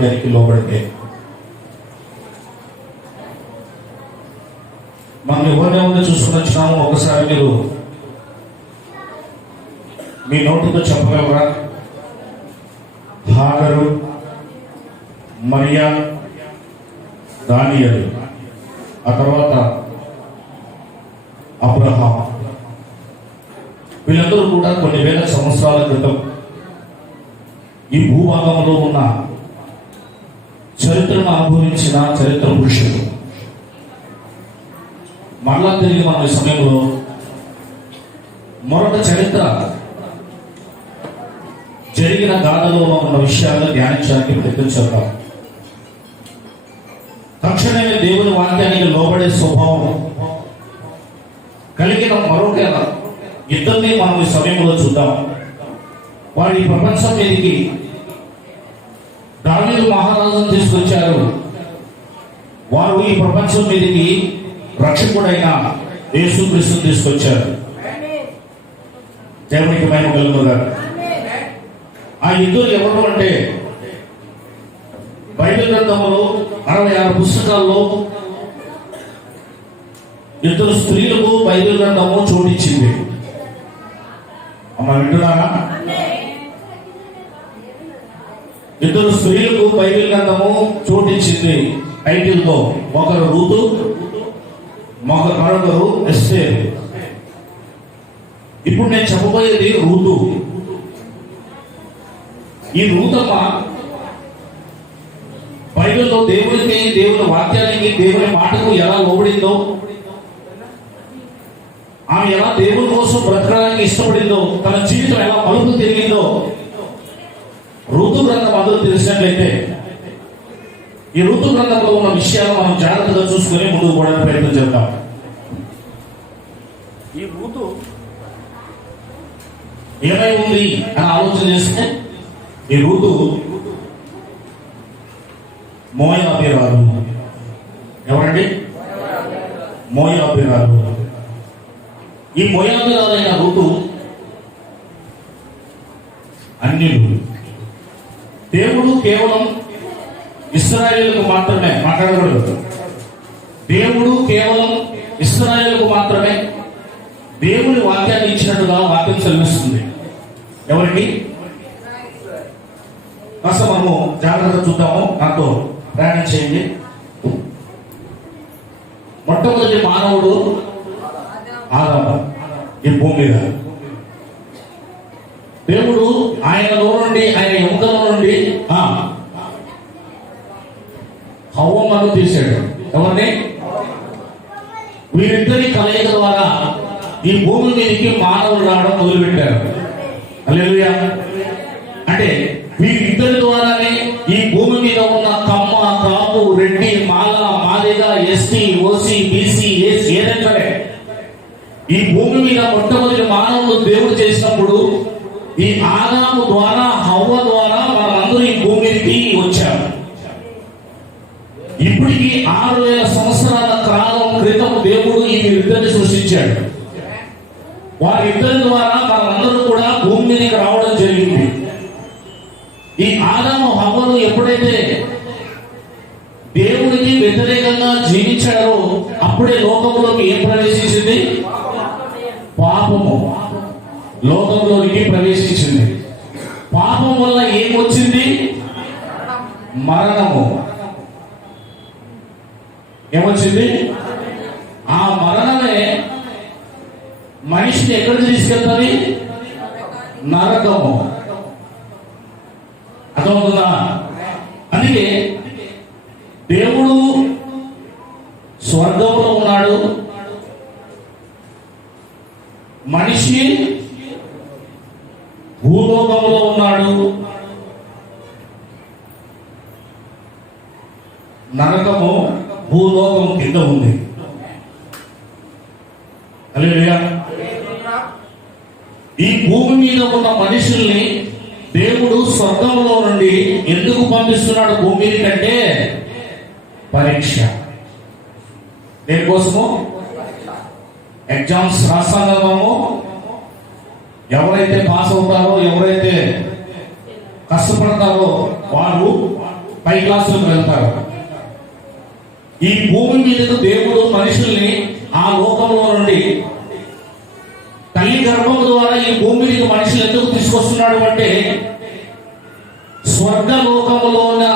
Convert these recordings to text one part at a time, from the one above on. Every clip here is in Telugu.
లోబడితే మనం ఎవరిని ఎవరిని చూసుకుని వచ్చినాము ఒకసారి మీరు మీ నోటితో చెప్పగలరా? హాగరు, మరియా, దానియేలు, ఆ తర్వాత అబ్రహాం, వీళ్ళందరూ కూడా కొన్ని వేల సంవత్సరాల క్రితం ఈ భూభాగంలో ఉన్న చరిత్రను అనుభవించిన చరిత్ర పురుషులు. మరలా తిరిగి మనం ఈ సమయంలో మరొక చరిత్ర జరిగిన గాథలో ఉన్న విషయాలను ధ్యానించడానికి ప్రయత్నం చేద్దాం. తక్షణమే దేవుని వాక్యానికి లోబడే స్వభావం కలిగిన మరొక ఇద్దరిని మనం ఈ సమయంలో చూద్దాం. వారు ఈ ప్రపంచం మీదకి దావీదు మహారాజును తీసుకొచ్చారు. వారు ఈ ప్రపంచం మీదకి రక్షకుడైన యేసుక్రీస్తును తీసుకొచ్చారు. దేవునికి మహిమ కలుగును. ఆ ఇద్దరు ఎవరు అంటే బైబిల్ గ్రంథంలో 66 పుస్తకాల్లో ఇద్దరు స్త్రీలకు బైబిల్ గ్రంథము చోటిచ్చింది. అమ్మ వింటున్నారా? ఇద్దరు స్త్రీలకు బైబిల్ గ్రంథము చోటిచ్చింది టైటిల్తో. ఒకరు రూతు, మరొకరు ఎస్తేరు. ఇప్పుడు నేను చెప్పబోయేది రూతు. ఈ రూతమ్మ బైబిల్లో దేవుడికి, దేవుని వాక్యానికి, దేవుని మాటకు ఎలా లోబడిందో, ఆమె ఎలా దేవుని కోసం బ్రతకడానికి ఇష్టపడిందో, తన జీవితం ఎలా మలుపు తిరిగిందో ఋతు గ్రంథం అందరూ తెలిసినట్లయితే ఈ ఋతు గ్రంథంలో ఉన్న విషయాలు మనం జాగ్రత్తగా చూసుకుని ముందుకు పోవడానికి ప్రయత్నం చేద్దాం. ఈ ఋతు ఏమై ఉంది అని ఆలోచన చేస్తే ఈ ఋతు మోయాబీరాలు. ఎవరండి? మోయాబీరాలు. ఈ మోయాబీరాలైన ఋతు అన్యులు. దేవుడు కేవలం ఇశ్రాయేలుకు మాత్రమే మాట్లాడకూడదు. దేవుడు కేవలం ఇశ్రాయేలుకు మాత్రమే దేవుని వాక్యాన్ని ఇచ్చినట్టుగా వాక్యం చదివిస్తుంది. ఎవరికి? కాస్త మనము జాగ్రత్తగా చూద్దాము. నాతో ప్రయాణం చేయండి. మొట్టమొదటి మానవుడు ఆదాము ఈ భూమి మీద. దేవుడు ఆయనలో నుండి, ఆయన ఎముకల నుండి హవ్వమ్మను తీశాడు. ఎవరిని? వీరిద్దరి కలయిక ద్వారా ఈ భూమి మీదకి మానవులు రావడం మొదలుపెట్టారు. హల్లెలూయా. అంటే వీరిద్దరి ద్వారానే ఈ భూమి మీద ఉన్న Kamma, Kapu, Reddy, Mala, Madiga, ST, OC, BC, SC ఏదైనా ఈ భూమి మీద మొట్టమొదటి మానవులు దేవుడు చేసినప్పుడు ఈ ఆదాము ద్వారా, హవ్వ ద్వారా వాళ్ళందరూ ఈ భూమి మీదకి వచ్చారు. ఇప్పటికి 6000 సంవత్సరాల కాలం క్రితం దేవుడు ఈ ఇద్దరిని సృష్టించాడు. వారిద్దరి ద్వారా వాళ్ళందరూ కూడా భూమి మీదకి రావడం జరిగింది. ఈ ఆదాము హవ్వను ఎప్పుడైతే దేవుడికి వ్యతిరేకంగా జీవించారో అప్పుడే లోకంలోకి ఏం ప్రవేశించింది? పాపము లోకంలోనికి ప్రవేశించింది. పాపం వల్ల ఏమొచ్చింది? మరణము. ఏమొచ్చింది? ఆ మరణమే మనిషిని ఎక్కడికి తీసుకెళ్తుంది? నరకము. అర్థమవుతుందా? అందుకే దేవుడు స్వర్గంలో ఉన్నాడు, మనిషి భూలోకంలో ఉన్నాడు. నరకము భూలోకం కింద ఉంది. హల్లెలూయా. ఈ భూమి మీద ఉన్న మనుషుల్ని దేవుడు స్వర్గంలో నుండి ఎందుకు పంపిస్తున్నాడు భూమి మీద కంటే? పరీక్ష. దేనికోసము? ఎగ్జామ్స్ రాస్తాము. ఎవరైతే పాస్ అవుతారో, ఎవరైతే కష్టపడతారో వారు పై క్లాసులకు వెళ్తారు. ఈ భూమి మీదకు దేవుడు మనుషుల్ని ఆ లోకంలో నుండి తల్లి గర్భం ద్వారా ఈ భూమి మీదకి మనుషులు ఎందుకు తీసుకొస్తున్నాడు అంటే, స్వర్గలోకంలో ఉన్న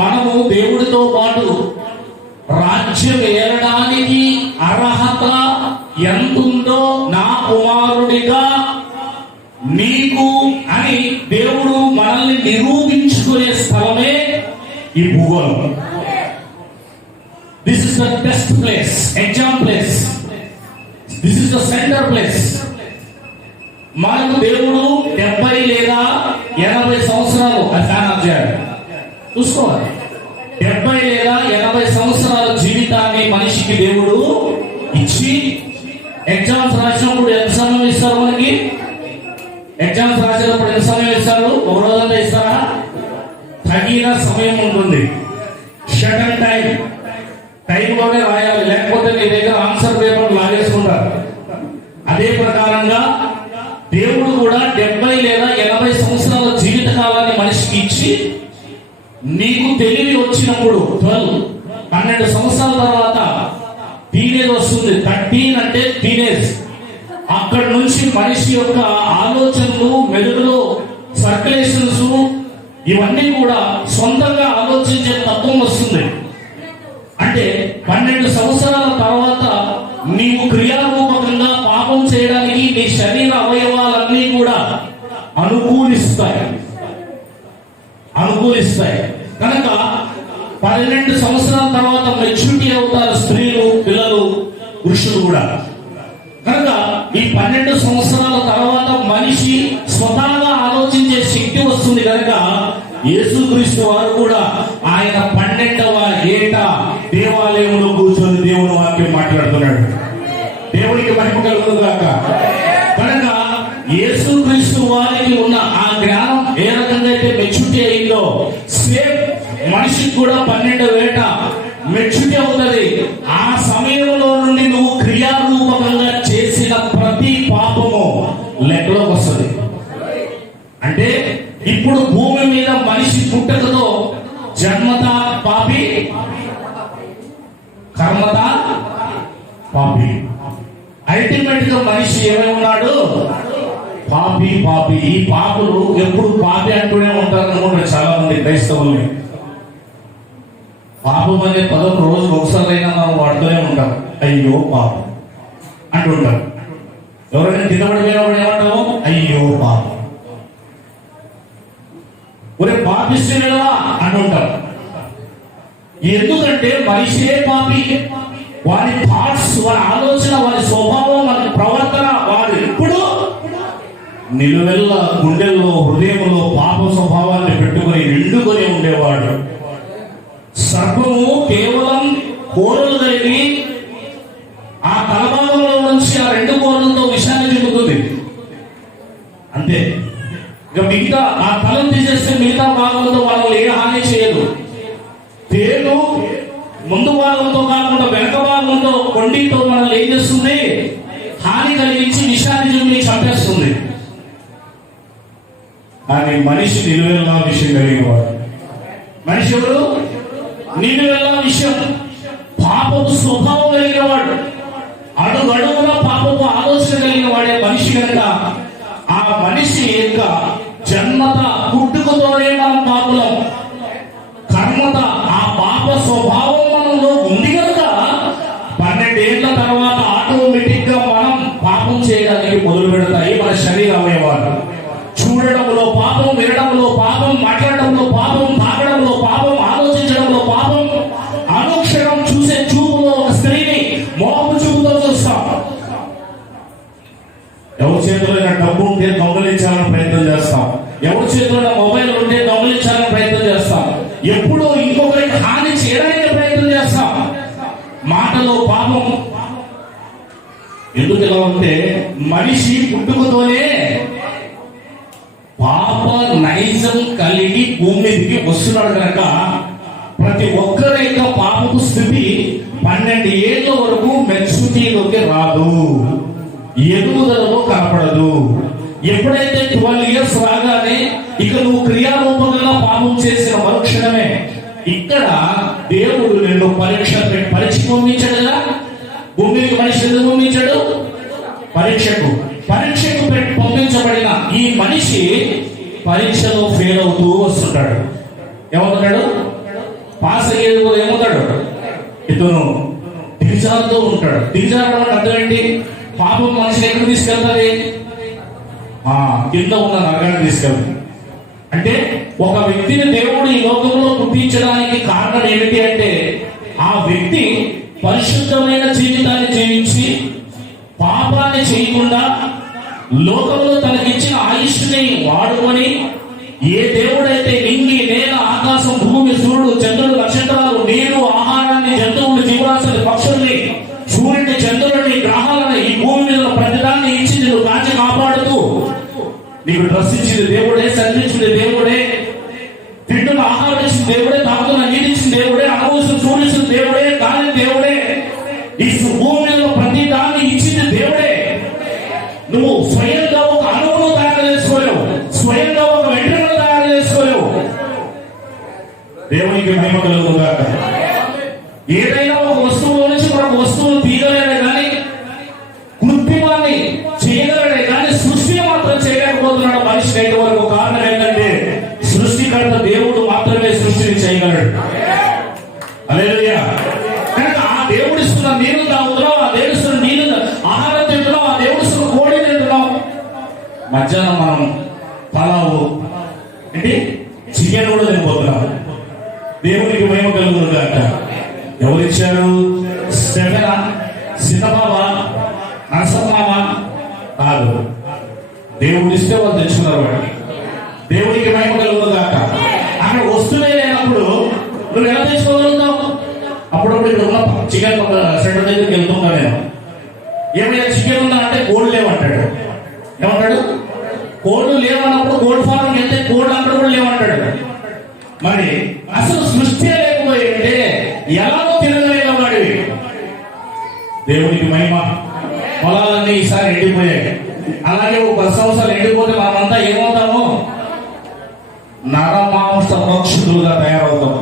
మనము దేవుడితో పాటు రాజ్యం ఏలడానికి అర్హత ఎంతుందో నా కుమారుడిగా నీకు అని దేవుడు మనల్ని నిరూపించుకునే స్థలమే ఈ భూగోళం. This is the test place, exam place. This is the centre place. మనకు దేవుడు 70 లేదా 80 సంవత్సరాలు చూసుకోవాలి. 70 లేదా 80 సంవత్సరాల జీవితాన్ని మనిషికి దేవుడు ఇచ్చి, ఎగ్జామ్స్ రాసినప్పుడు ఎంత సమయం ఇస్తారు మనకి? ఎగ్జామ్స్ రాసేటప్పుడు ఎంత సమయం ఇస్తారు? ఒక రోజంతా ఇస్తారా? తగిన సమయం ఉంటుంది. షటన్ టైంలోనే రాయాలి, లేకపోతే నీ దగ్గర ఆన్సర్ పేపర్ లాగేసుకుంటారు. అదే ప్రకారంగా దేవుడు కూడా 70 లేదా 80 సంవత్సరాల జీవిత కాలాన్ని మనిషికి ఇచ్చి, నీకు తెలివి వచ్చినప్పుడు 12 సంవత్సరాల తర్వాత టీనేజ్ వస్తుంది. 13 అంటే టీనేజ్. అక్కడి నుంచి మనిషి యొక్క ఆలోచనలు, మెదడులో సర్క్యులేషన్స్ ఇవన్నీ కూడా సొంతంగా ఆలోచించే తత్వం వస్తుంది. అంటే 12 సంవత్సరాల తర్వాత నీవు క్రియారూపకంగా పాపం చేయడానికి నీ శరీర అవయవాలన్నీ కూడా అనుకూలిస్తాయి. కనుక 12 సంవత్సరాల తర్వాత మెచ్యూరిటీ అవుతారు స్త్రీలు, పిల్లలు, పురుషులు కూడా. కనుక ఈ 12 సంవత్సరాల తర్వాత మనిషి స్వతహాగా ఆలోచించే శక్తి వస్తుంది. కనుక యేసుక్రీస్తు వారు కూడా ఆయన 12వ ఏట దేవాలయంలో కూర్చొని దేవుని వాక్యం మాట్లాడుతున్నాడు. దేవునికి మహిమ కలుగును గాక. కనుక యేసుక్రీస్తు వారికి ఉన్న ఆ జ్ఞానం ఏ రకంగా అయితే మెచ్యూరిటీ అయిందో, సేమ్ మనిషికి కూడా 12వ ఏట మెచ్యూరిటీ అవుతుంది. ఆ సమయంలో నుండి నువ్వు క్రియారూపకంగా చేసిన ప్రతి పాపము లెక్కలోకి వస్తుంది. అంటే ఇప్పుడు భూమి మీద మనిషి పుట్టకతో జన్మత పాపి, కర్మత పాపి. అల్టిమేట్ గా మనిషి ఏమై ఉన్నాడు? పాపి. ఈ పాపులు ఎప్పుడు పాపి అంటూనే ఉంటారు అనుకుంటారు చాలా మంది క్రైస్తవుల్ని. పాపం అనే పదం రోజు ఒకసారైనా మనం వాడుతూనే ఉంటాం. అయ్యో పాపం అంటుంటాం. ఎవరైనా తినబడిపోయినప్పుడు ఏమంటాము? అయ్యో పాపం. ఒరే పాపిస్తున్నా అంటుంటాం. ఎందుకంటే మనిషే పాపి. వారి థాట్స్, వారి ఆలోచన, వారి స్వభావం, వారి ప్రవర్తన, వారు ఎప్పుడు నిలువెల్ల గుండెల్లో, హృదయంలో పాప స్వభావాన్ని పెట్టుకుని నిండుకొని ఉండేవాడు. సర్పము కేవలం కోరలు కలిగి ఆ తలభాగంలో నుంచి ఆ 2 కోరలతో విషాన్ని చెబుతుంది అంతే. ఇక మిగతా ఆ తలం తీసేస్తే మిగతా భాగంతో వాళ్ళని ఏ హాని చేయదు. తేలు ముందు భాగంతో కాకుండా వెనక భాగంతో కొండితో మనల్ని ఏం చేస్తుంది? హాని కలిగించి విషాన్ని చూపి చంపేస్తుంది. కానీ మనిషి నిలువెల్లా విషయం కలిగిన వాడు. మనిషి ఎవరు? నిలువెల్లా విషయం, పాపపు స్వభావం కలిగిన వాడు, అడుగడుగునా పాపపు ఆలోచన కలిగిన వాడే మనిషి. కనుక ఆ మనిషి యొక్క జన్మత, పుట్టుకతోనే మనం పాపులం. కర్మత, ఆ పాప స్వభావం మనలో ఉంది కనుక 12 ఏళ్ల తర్వాత ఆటోమేటిక్ గా మనం పాపం చేయడానికి మొదలు పెడతాయి మన శరీర అవయవాలు. చూడడంలో పాపం, వినడంలో పాపం, మాట్లాడడంలో పాపం, తాగడంలో పాపం, ఆలోచించడంలో పాపం. అనుక్షణం చూసే చూపులో ఒక స్త్రీని మోపు చూపుతో చూస్తాం. ఎవరి చేతిలో డబ్బు ఉంటే దొంగలించాలని ప్రయత్నం చేస్తాం. ఎవరి చేతిలో మొబైల్ ఉంటే దొంగలించాలని ప్రయత్నం చేస్తాం. ఎప్పుడూ ఇంకొకరికి హాని చేయడానికి ప్రయత్నం చేస్తాం. మాటలో పాపం. ఎందుకు ఇలా ఉంటే మనిషి పుట్టుకతోనే పాప నైజం కలిగి భూమి మీదకి వస్తున్నాడు. కనుక ప్రతి ఒక్కరి యొక్క పాపపు స్థితి 12 ఏళ్ల వరకు మెచ్యూరిటీలోకి రాదు, ఎదుగుదలలో కనపడదు. ఎప్పుడైతే 12 years రాగానే ఇక నువ్వు క్రియారూపంగా పాపం చేసిన మరుక్షణమే ఇక్కడ దేవుడు నిన్ను పరీక్ష పంపించాడు కదా. భూమికి మనిషి ఎందుకు పంపించాడు? పరీక్షకు పంపించబడిన ఈ మనిషి పరీక్షలో ఫెయిల్ అవుతూ వస్తుంటాడు. ఏమవుతాడు? పాస్ అయ్యేది కూడా ఏమవుతాడు? ఇతను దిగజారుతూ ఉంటాడు. దిగజారడం అంటే అర్థం ఏంటి? పాపం మనిషిని ఎక్కడ తీసుకెళ్తాది? కింద ఉన్న నరకాన్ని తీసుకెళ్తాది. అంటే ఒక వ్యక్తిని దేవుడు ఈ లోకంలో పుట్టించడానికి కారణం ఏమిటి అంటే, ఆ వ్యక్తి పరిశుద్ధమైన జీవితాన్ని జీవించి పాపాన్ని చేయకుండా లోకంలో తనకిచ్చిన ఆయుష్ని వాడుకొని, ఏ దేవుడైతే నింగి నేల ఆకాశం భూమి సూర్యుడు చంద్రుడు నక్షత్రాలు నీరు ఆహారాన్ని జంతువులు జీవరాశులు పక్షుల్ని సూర్యుని చంద్రుడిని గ్రహాలను ఈ భూమి మీద ప్రతిదాన్ని ఇచ్చి నువ్వు కాచి కాపాడుతూ నీకు డ్రెస్ ఇచ్చింది దేవుడే, సంధించింది దేవుడే, తింటున్న ఆహారం ఇచ్చిన దేవుడే, తాగుతున్న నీరు ఇచ్చిన దేవుడే, అనుభవిస్తున్న సూర్యుడు దేవుడే, గాలి దేవుడే, ఈ భూమి మీద ప్రతి దాన్ని ఇచ్చింది దేవుడే. నువ్వు స్వయంగా ఒక అణువును తయారు చేసుకోలేవు, స్వయంగా ఒక వెంట్రుకను తయారు చేసుకోలేవు. దేవునికి మహిమ కలుగుగాక. ఏదైనా ఒక వస్తువులో నుంచి మరొక వస్తువును తీయగలడే కానీ, కృత్రిమాన్ని చేయగలడే కానీ సృష్టిని మాత్రం చేయలేకపోతున్నాడు మనిషి నేటి వరకు. కారణం ఏంటంటే సృష్టికర్త దేవుడు మాత్రమే సృష్టిని చేయగలడు. హల్లెలూయా. కనుక ఆ దేవుడిస్తున్న నీరు తాగుతున్నావు, ఆ దేవుడిస్తున్న నీరు ఆహారం తింటున్నావు, ఆ దేవుడిస్తున్న కోడి తింటున్నావు. మధ్యాహ్నం మనం పలావు ఏంటి చికెన్ కూడా తినిపోతున్నాం. దేవునికి మహిమ కలుగుగాక. ఎవరిచ్చారు? స్టెఫెనా, సినబాబా, నరసమ్మామ కాదు. దేవుడిస్తే వాళ్ళు తెచ్చుకున్నారు. వాడిని దేవునికి మహిమ కలుగుగాక. అక్కడ వస్తువులే లేనప్పుడు నువ్వు ఎలా తెచ్చుకోగలుగుతావు? అప్పుడప్పుడు ఇక్కడ ఉన్న చికెన్ సెంటర్ దగ్గరికి వెళ్తున్నా నేను, ఏమైనా చికెన్ ఉందా అంటే కోళ్ళు లేవంటాడు. ఏమంటాడు? కోళ్ళు లేవన్నప్పుడు కోడి ఫారం వెళ్తే కోళ్ళు అక్కడ కూడా లేవంటాడు. మరి అసలు సృష్టి లేకపోయింటే ఎలాగో తినగలిగిన వాడివి. దేవునికి మహిమ. పొలాలన్నీ ఈసారి ఎండిపోయాయి. అలాగే ఒక 10 సంవత్సరాలు ఎండిపోతే మనమంతా ఏమవుతాము? నరమాంస భక్షులుగా తయారవుతాం.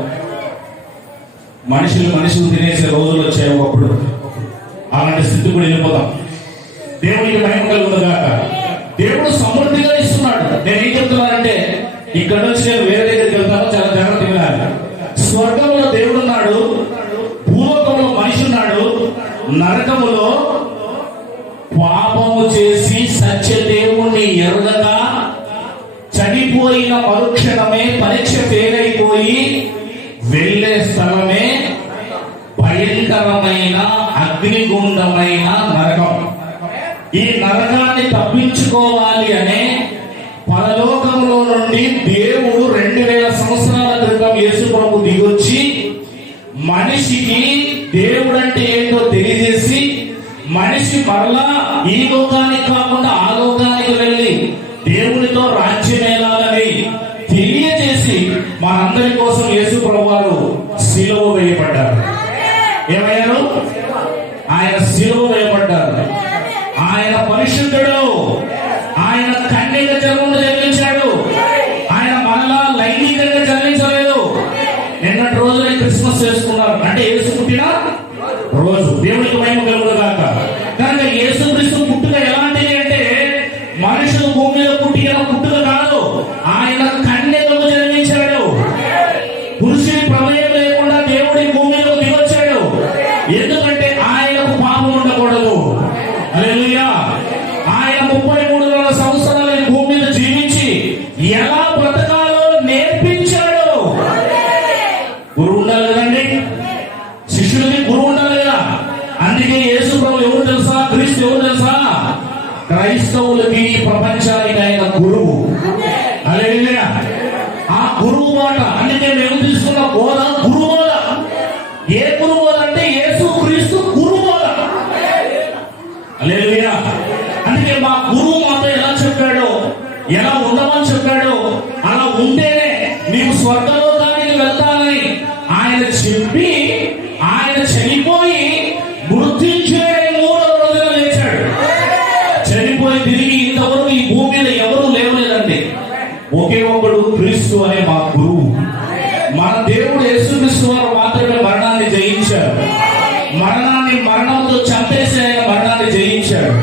మనుషులు తినేసే రోజులు వచ్చాయి ఒకప్పుడు. అలాంటి స్థితి కూడా వెళ్ళిపోతాం. దేవునికి మహిమ కలుగుగాక. దేవుడు సమృద్ధిగా ఇస్తున్నాడు. నేను ఏం చెప్తున్నానంటే, ఇక్కడ నుంచి నేను వేరే దగ్గరికి వెళ్తాను, చాలా జాగ్రత్తగా వినాలి. స్వర్గంలో దేవుడు ఉన్నాడు, భూలోకంలో మనిషి ఉన్నాడు, నరకములో పాపము చేసి సత్య దేవుణ్ణి ఎరుగగా చనిపోయిన మరుక్షణమే పరీక్ష ఫెయిల్ అయిపోయి వెళ్ళే స్థలమే భయంకరమైన అగ్నిగుండమైన నరకం. ఈ నరకాన్ని తప్పించుకోవాలి అనే పరలోకంలో నుండి దేవుడు 2000 సంవత్సరాల క్రితం యేసు ప్రభు దిగొచ్చి మనిషికి దేవుడంటే ఏంటో తెలియజేసి, మనిషి మరలా ఈ లోకానికి కాకుండా ఆ లోకానికి వెళ్ళి దేవునితో రాజ్యమేలాలని తెలియజేసి మనందరి కోసం యేసు ప్రభు వారు శిలువ వేయబడ్డారు. ఏమయ్యారు? ఆయన శిలువ వేయబడ్డారు. ఆయన పరిశుద్ధుడు. ఆయన కన్యక జన్మను జన్మించాడు. ఆయన మరలా లైంగికంగా జన్మించలేదు. నిన్నటి రోజున క్రిస్మస్ చేసుకున్నారు, అంటే యేసు పుట్టిన రోజు. దేవునికి మహిమ కలుగుగాక. కనుక యేసు క్రీస్తు పుట్టుక ఎలాంటిది అంటే, మనుషులు భూమి మీద పుట్టిన పుట్టుక కాదు. ఆయన కన్యకకు జన్మించాడు. పురుషుని ప్రమేయం లేకుండా దేవుడి భూమి మీద దిగొచ్చాడు. ఎందుకంటే ఆయనకు పాపం ఉండకూడదు. హల్లెలూయా. ఆయన 33 సంవత్సరాలు భూమి మీద జీవించి ఎలా బ్రతకాలో నేర్పించాడు. గురువు ఉండాలి కదండి, శిష్యుడికి గురువు ఉండాలి కదా. అందుకే యేసు ప్రభు ఎవరు తెలుసా? క్రీస్తు ఎవరు తెలుసా? క్రైస్తవులకి, ప్రపంచానికి ఆయన గురువు. హల్లెలూయా. ఆ గురువు మాట, అందుకే మేము తీసుకున్న బోధ గురువు బోధ. ఏ గురువు బోధ అంటే యేసు క్రీస్తు గురువు బోధ. హల్లెలూయా. అందుకే మా గురువు మాతో ఎలా చెప్పాడో, ఎలా ఉండమని చెప్పాడో అలా ఉంటేనే నీవు స్వర్గలోకానికి వెళ్తానని ఆయన చెప్పి, ఆయన చనిపోయి మృత్యుంజయుడై 3వ రోజున లేచాడు. చనిపోయి తిరిగి ఇంతవరకు ఈ భూమి మీద ఎవరు లేవలేదండి. ఒకే ఒకడు క్రీస్తు అనే మా గురువు. మన దేవుడు యేసుక్రీస్తు వారు మాత్రమే మరణాన్ని జయించారు. మరణంతో చంపేసి ఆయన మరణాన్ని జయించాడు.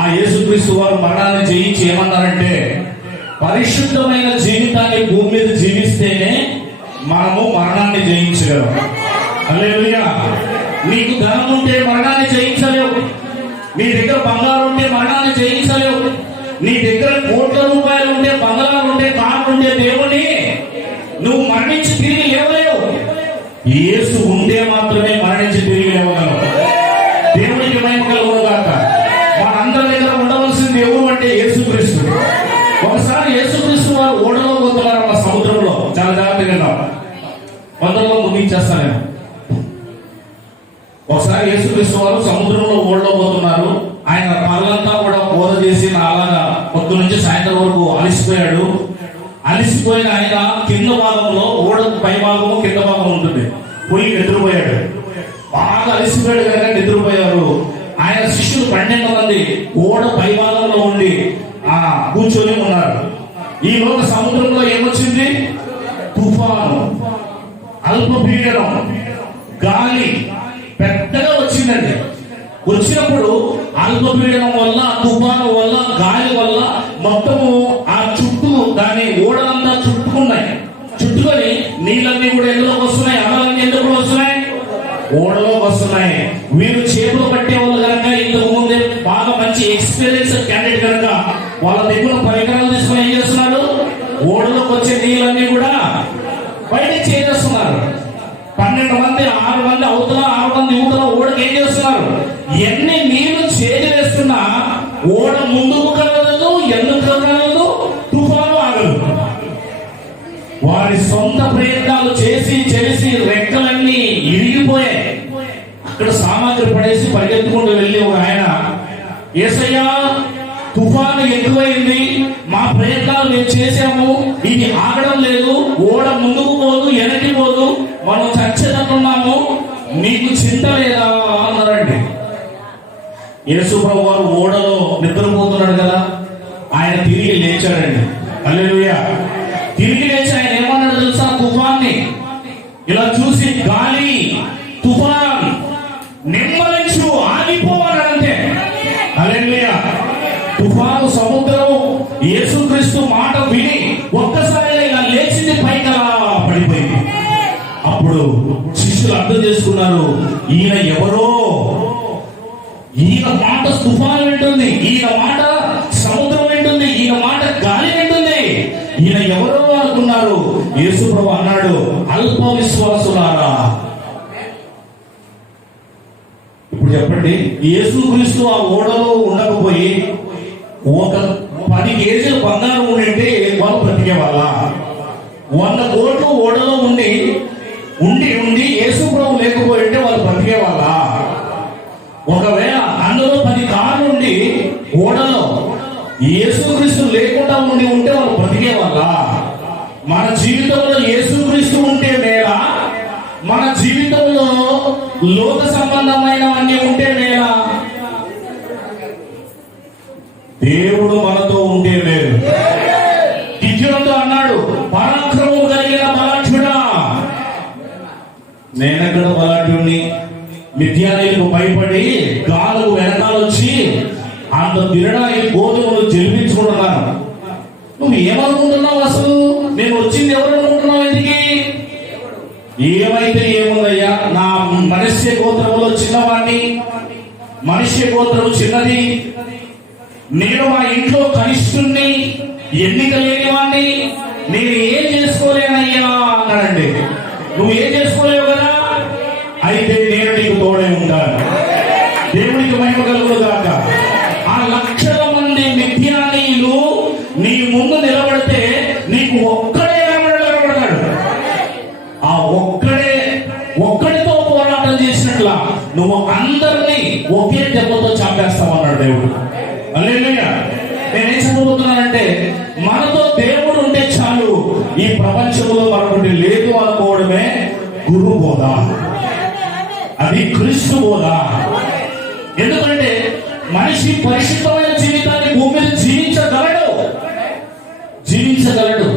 ఆ యేసుక్రీస్తు వారు మరణాన్ని జయించి ఏమన్నారంటే, పరిశుద్ధమైన జీవితాన్ని భూమి మీద జీవిస్తేనే మనము మరణాన్ని జయించగలం. హల్లెలూయా. నీకు ధనం ఉంటే మరణాన్ని జయించలేవు. నీ దగ్గర బంగారం ఉంటే మరణాన్ని జయించలేవు. నీ దగ్గర కోట్ల రూపాయలు ఉంటే, బంగారాలు ఉంటే, కార్లు ఉంటే దేవుని నువ్వు మరణించి తిరిగి లేవలేవు. యేసు ఉంటే మాత్రమే మరణించి తిరిగి లేవగలవు. దేవునికి మహిమ కలుగునుగాక. మనందరి దగ్గర ఉండవలసింది ఎవరు అంటే యేసుక్రీస్తు. ఒకసారి యేసుక్రీస్తు వారు ఓడలో పోతున్నారు ఆ సముద్రంలో. చాలా జాగ్రత్తగా వందలో ముగించేస్తాను నేను. ఒకసారి యేసుక్రీస్తు వారు సముద్రంలో ఓడలో పోతున్నారు. ఆయన పగలంతా కూడా బోధ చేసి అలాగా పొద్దు నుంచి సాయంత్రం వరకు అలసిపోయాడు. అలసిపోయిన ఆయన కింద భాగంలో, ఓడ పై భాగము కింద భాగం ఉంటుంది, పోయి నిద్రపోయాడు. బాగా అలసిపోయాడు కనుక నిద్రపోయారు. ఆయన శిష్యులు 12 మంది ఓడ పై భాగంలో ఉండి కూర్చొని ఉన్నారు. ఈ లోక సముద్రంలో ఏమొచ్చింది? తుఫాను, అల్పపీడనం, గాలి పెద్దగా వచ్చిందండి. వచ్చినప్పుడు అల్పపీడనం వల్ల, తుఫాను వల్ల, గాలి వల్ల మొత్తము ఆ చుట్టూ దాని ఓడలంతా చుట్టుకున్నాయి. చుట్టుకొని నీళ్ళన్నీ కూడా ఎందులోకి వస్తున్నాయి? అమలన్నీ ఎందుకు వస్తున్నాయి? ఓడలోకి వస్తున్నాయి. వీరు చేపలు పట్టే వాళ్ళు కనుక, ఇంతకు ముందే బాగా మంచి ఎక్స్పీరియన్స్ క్యాండిడేట్ కనుక వాళ్ళ దగ్గర పరికరాలు తీసుకుని ఏం చేస్తున్నారు? ఓడలోకి వచ్చే నీళ్ళన్నీ కూడా బయటకు చేసేస్తున్నారు. 12 మంది, 6 మంది అవుతున్నా, 6 మంది యువతలో ఓడకి ఏం చేస్తున్నారు? ఎన్ని నీళ్లు చేసివేస్తున్నా ఓడ ముందుకు కదలదు, ఎందుకు కదలదు? తుఫాను ఆగదు. వారి సొంత ప్రయత్నాలు చేసి చేసి రెక్కలన్నీ ఇరిగిపోయాయి. అక్కడ సామాగ్రి పడేసి పరిగెత్తుకుంటూ వెళ్ళి ఒక ఆయన, యేసయ్యా తుఫాను ఎక్కువైంది, మా ప్రయత్నాలు మేము చేసాము, ఇది ఆగడం లేదు, ఓడ ముందుకు పోదు, వెనక్కి పోదు, మనం చచ్చేటట్టున్నాము, నీకు చింత లేదా అన్నారండి. యేసు ప్రభువు వారు ఓడలో నిద్రపోతున్నాడు కదా, ఆయన తిరిగి లేచాడండి. హల్లెలూయా. తిరిగి లేచి ఆయన ఏమన్నాడు తెలుసా? తుఫాన్ని ఇలా చూసి, గాలి, తుఫాన్ నిమ్మలించు, ఆగిపోవాలంటే. హల్లెలూయా. తుఫాను, సముద్రం యేసుక్రీస్తు మాట విని ఒక్కసారిగా ఇలా లేచింది, పైకి పడిపోయింది. అప్పుడు శిష్యులు అర్థం చేసుకున్నారు, ఈయన ఎవరో, ఈయన మాట తుఫాను వింటుంది, ఈయన మాట సముద్రం వింటుంది, ఈయన మాట గాలి వింటుంది, ఈయన ఎవరో అనుకున్నారు. యేసు ప్రభువు అన్నాడు, అల్ప విశ్వాసులారా. ఇప్పుడు చెప్పండి, యేసుక్రీస్తు ఆ ఓడలో ఉండకపోయి ఒక 10 కేజీలు బంగారం ఉండింటే వాళ్ళు బ్రతికే వాళ్ళ? 100 కోట్లు ఓడలో ఉండి యేసు ప్రభు లేకపోయి ఉంటే వాళ్ళు బ్రతికే వాళ్ళ? ఒకవేళ అందులో 10 కార్లు ఉండి ఓడలో యేసుక్రీస్తు లేకుండా ఉంటే వాళ్ళు బ్రతికే వాళ్ళ? మన జీవితంలో యేసుక్రీస్తు ఉంటే మేలా, మన జీవితంలో లోక సంబంధమైనవన్నీ ఉంటే మేలా? దేవుడు మనతో ఉంటే మేలు. గిద్యోనుతో అన్నాడు, పరాక్రమం కలిగిన బలాఢ్యుడా. నేనెక్కడ బలాఢ్యుడిని? మిద్యానీయులకు భయపడి గాలకు వెనకాలొచ్చి అంత తినడానికి గోధుమలు జల్పించుకుంటున్నాను. నువ్వు ఏమనుకుంటున్నావు? అసలు నేను వచ్చింది ఎవరు అనుకుంటున్నావు? ఎందుకు? ఏమైతే ఏముందయ్యా, నా మనుష్య గోత్రములో చిన్నవాడిని, మనుష్య గోత్రము చిన్నది, నేను మా ఇంట్లో కనిష్ఠుణ్ణి, ఎన్నిక లేని వాడిని, నేను ఏం చేసుకోలేనయ్యా అన్నాడండి. నువ్వు ఏం చేసుకోలేవు కదా, అయితే నేను నీకు తోడే ఉంటాను. దేవునికి మహిమ కలుగునుగాక. ఆ లక్షల మంది మిథ్యానీయులు నీ ముందు నిలబడితే నీకు ఒక్కడే నిలబడతాడు. ఆ ఒక్కడితో పోరాటం చేసినట్లా నువ్వు అందరినీ ఒకే దెబ్బతో చంపేస్తావు అన్నాడు దేవుడు. హల్లెలూయా. నేనేం చెప్పబోతున్నానంటే, మనతో దేవుడు ఉంటే చాలు, ఈ ప్రపంచంలో మరొకటి లేదు అనుకోవడమే గురు బోధ, అది క్రీస్తు బోధ. ఎందుకంటే మనిషి పరిశుద్ధమైన జీవితాన్ని భూమి మీద జీవించగలడు.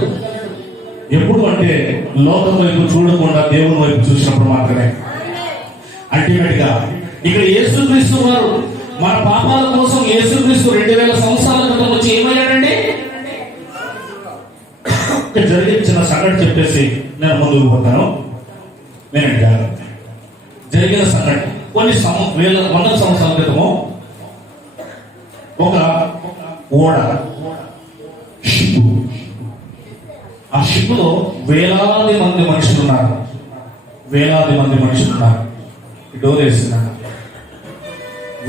ఎప్పుడు అంటే లోకం వైపు చూడకుండా దేవుని వైపు చూసినప్పుడు మాత్రమే. అల్టిమేట్ గా ఇక్కడ యేసుక్రీస్తు వారు మన పాపాల కోసం యేసుక్రీస్తు 2000 సంవత్సరాల క్రితం వచ్చి ఏమయ్యాడండి? జరిగించిన సంఘటన చెప్పేసి నేను ముందుకు పోతాను. నేను జరిగిన సంఘటన కొన్ని 100 సంవత్సరాల క్రితము ఒక ఓడ షిప్, ఆ షిప్ లో వేలాది మంది మనుషులు ఉన్నారు. డోర్ వేస్తున్నారు.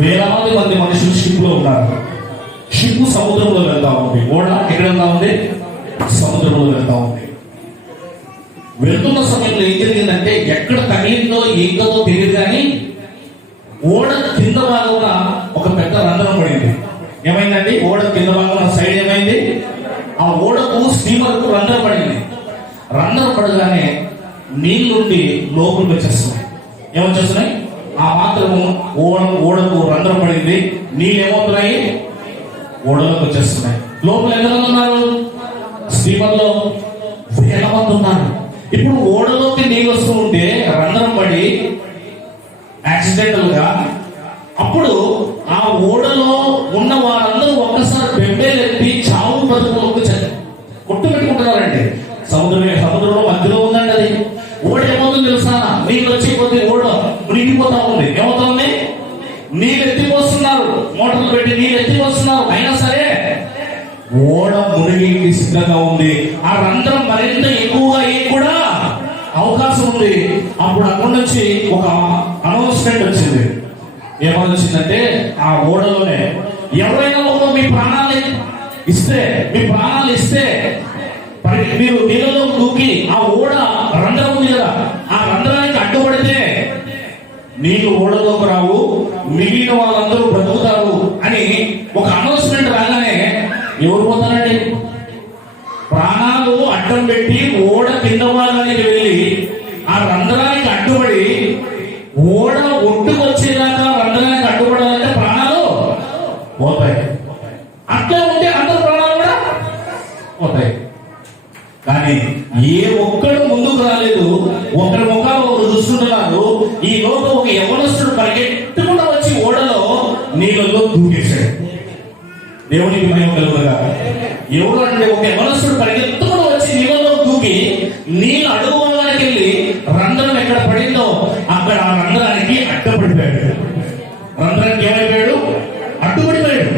వేలాది మంది మనుషులు షిప్ లో ఉన్నారు. షిప్ సముద్రంలో వెళ్తా ఉంది. ఓడ ఎక్కడ వెళ్తా ఉంది? సముద్రంలో వెళ్తా ఉంది. వెళ్తున్న సమయంలో ఏం జరిగిందంటే ఎక్కడ తగిలిందో ఏందో తెలియదు కానీ ఓడ కింద భాగంలో ఒక పెద్ద రంధ్రం పడింది. ఏమైందండి? ఓడ కింద భాగంలో సైడ్ ఏమైంది? ఆ ఓడకు స్టీమర్కు రంధ్రం పడింది. రంధ్రం పడగానే నీళ్లుండి లోపలికి వచ్చేస్తున్నాయి. ఏమొచ్చేస్తున్నాయి? ఆ మాత్రము ఓడకు రంధ్రం పడింది. నీళ్ళు ఏమవుతున్నాయి? ఓడలోకి వచ్చేస్తున్నాయి. లోపల ఎంతమంది ఉన్నారు? స్టీమర్ లో వేల మంది ఉన్నారు. ఇప్పుడు ఓడలోకి నీళ్ళు వస్తూ ఉంటే రంధ్రం పడి యాక్సిడెంటల్ గా అప్పుడు ఆ ఓడలో ఉన్న వారందరూ ఒక్కసారి బెంబేలెత్తి చావు బ్రతుకులకు కొట్టు పెట్టుకుంటున్నారండి. సముద్రంలో మధ్యలో ఉందండి అది. ఓడ ఏమవుతుంది తెలుసా? నీళ్ళు వచ్చే కొద్ది ఓడ మునిగిపోతా ఉంది. ఏమవుతా ఉంది? నీళ్ళు ఎత్తిపోస్తున్నారు, మోటార్లు పెట్టి నీళ్ళు ఎత్తిపోస్తున్నారు. అయినా సరే ఓడ మునిగి సిద్ధంగా ఉంది. ఆ రంధ్రం మరింత ఎక్కువగా కూడా అవకాశం ఉంది. అప్పుడు అక్కడి నుంచి ఒక అనౌన్స్మెంట్ వచ్చింది. ఏమని వచ్చిందంటే ఆ ఓడలోనే ఎవరైనా ఒక మీ ప్రాణాలు ఇస్తే మీరు నీళ్ళలో దూకి ఆ ఓడ రంధ్రం ఉంది కదా, ఆ రంధ్రానికి అడ్డుపడితే నీళ్ళు ఓడలోకి రావు, మిగిలిన వాళ్ళందరూ బ్రతుకుతారు అని ఒక అనౌన్స్మెంట్ రాగానే ఎవరు పోతారండి? ప్రాణాలు అడ్డం పెట్టి ఓడ కింద భాగానికి వెళ్ళి ఆ రంధ్రానికి అడ్డుపడి ఓడ ఒడ్డుకొచ్చేదాకా రంధ్రానికి అడ్డుపడాలంటే ప్రాణాలు పోతాయి. అట్లా ఉంటే అందరు ప్రాణాలు కూడా పోతాయి. కానీ ఏ ఒక్కడు ముందుకు రాలేదు. ఒకరి ముఖాలు ఒకరు చూస్తుంటున్నారు. ఈ లోపల ఒక యవనస్తుడు పరిగెత్తుకుంటూ వచ్చి ఓడలో నీళ్ళలో దూకేశాడు. దేవునికి మహిమ కలుగుగా. ఎవరు అంటే ఒక యవనస్తుడు పరిగెత్తుకుంటూ వచ్చి నీళ్ళలో దూకి నీళ్ళు అడుగువానికి వెళ్ళి రంధ్రం ఎక్కడ పడిందో అక్కడ ఆ రంధ్రానికి అడ్డుపడిపోయాడు. రంధ్రానికి ఏమైపోయాడు? అడ్డుపడిపోయాడు.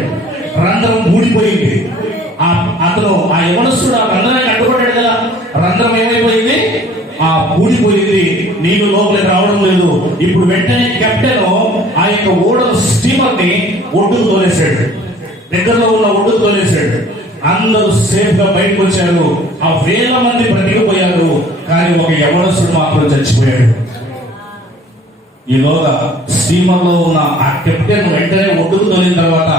రంధ్రం ఊడిపోయింది. అతను ఆ యవనస్తుడు ఆ రంధ్రానికి అడ్డుపడ్డాడు కదా, రంధ్రం ఏమైపోయింది? ఆ ఊడిపోయింది. నీళ్లు లోపలికి రావడం లేదు. ఇప్పుడు వెంటనే కెప్టెన్ ఆ యొక్క ఓడ స్టీమర్ ని ఒడ్డుకు తోలేశాడు. దగ్గరలో ఉన్న ఒడ్డుకు తోలేశాడు. అందరూ సేఫ్ గా బయటకు వచ్చారు. ఆ వేల మంది బ్రతికిపోయారు. కానీ ఒక యవనస్తుడు మాత్రం చచ్చిపోయాడు. ఈలోగా స్టీమర్ లో ఉన్న ఆ కెప్టెన్ వెంటనే ఒడ్డుకు తోలిన తర్వాత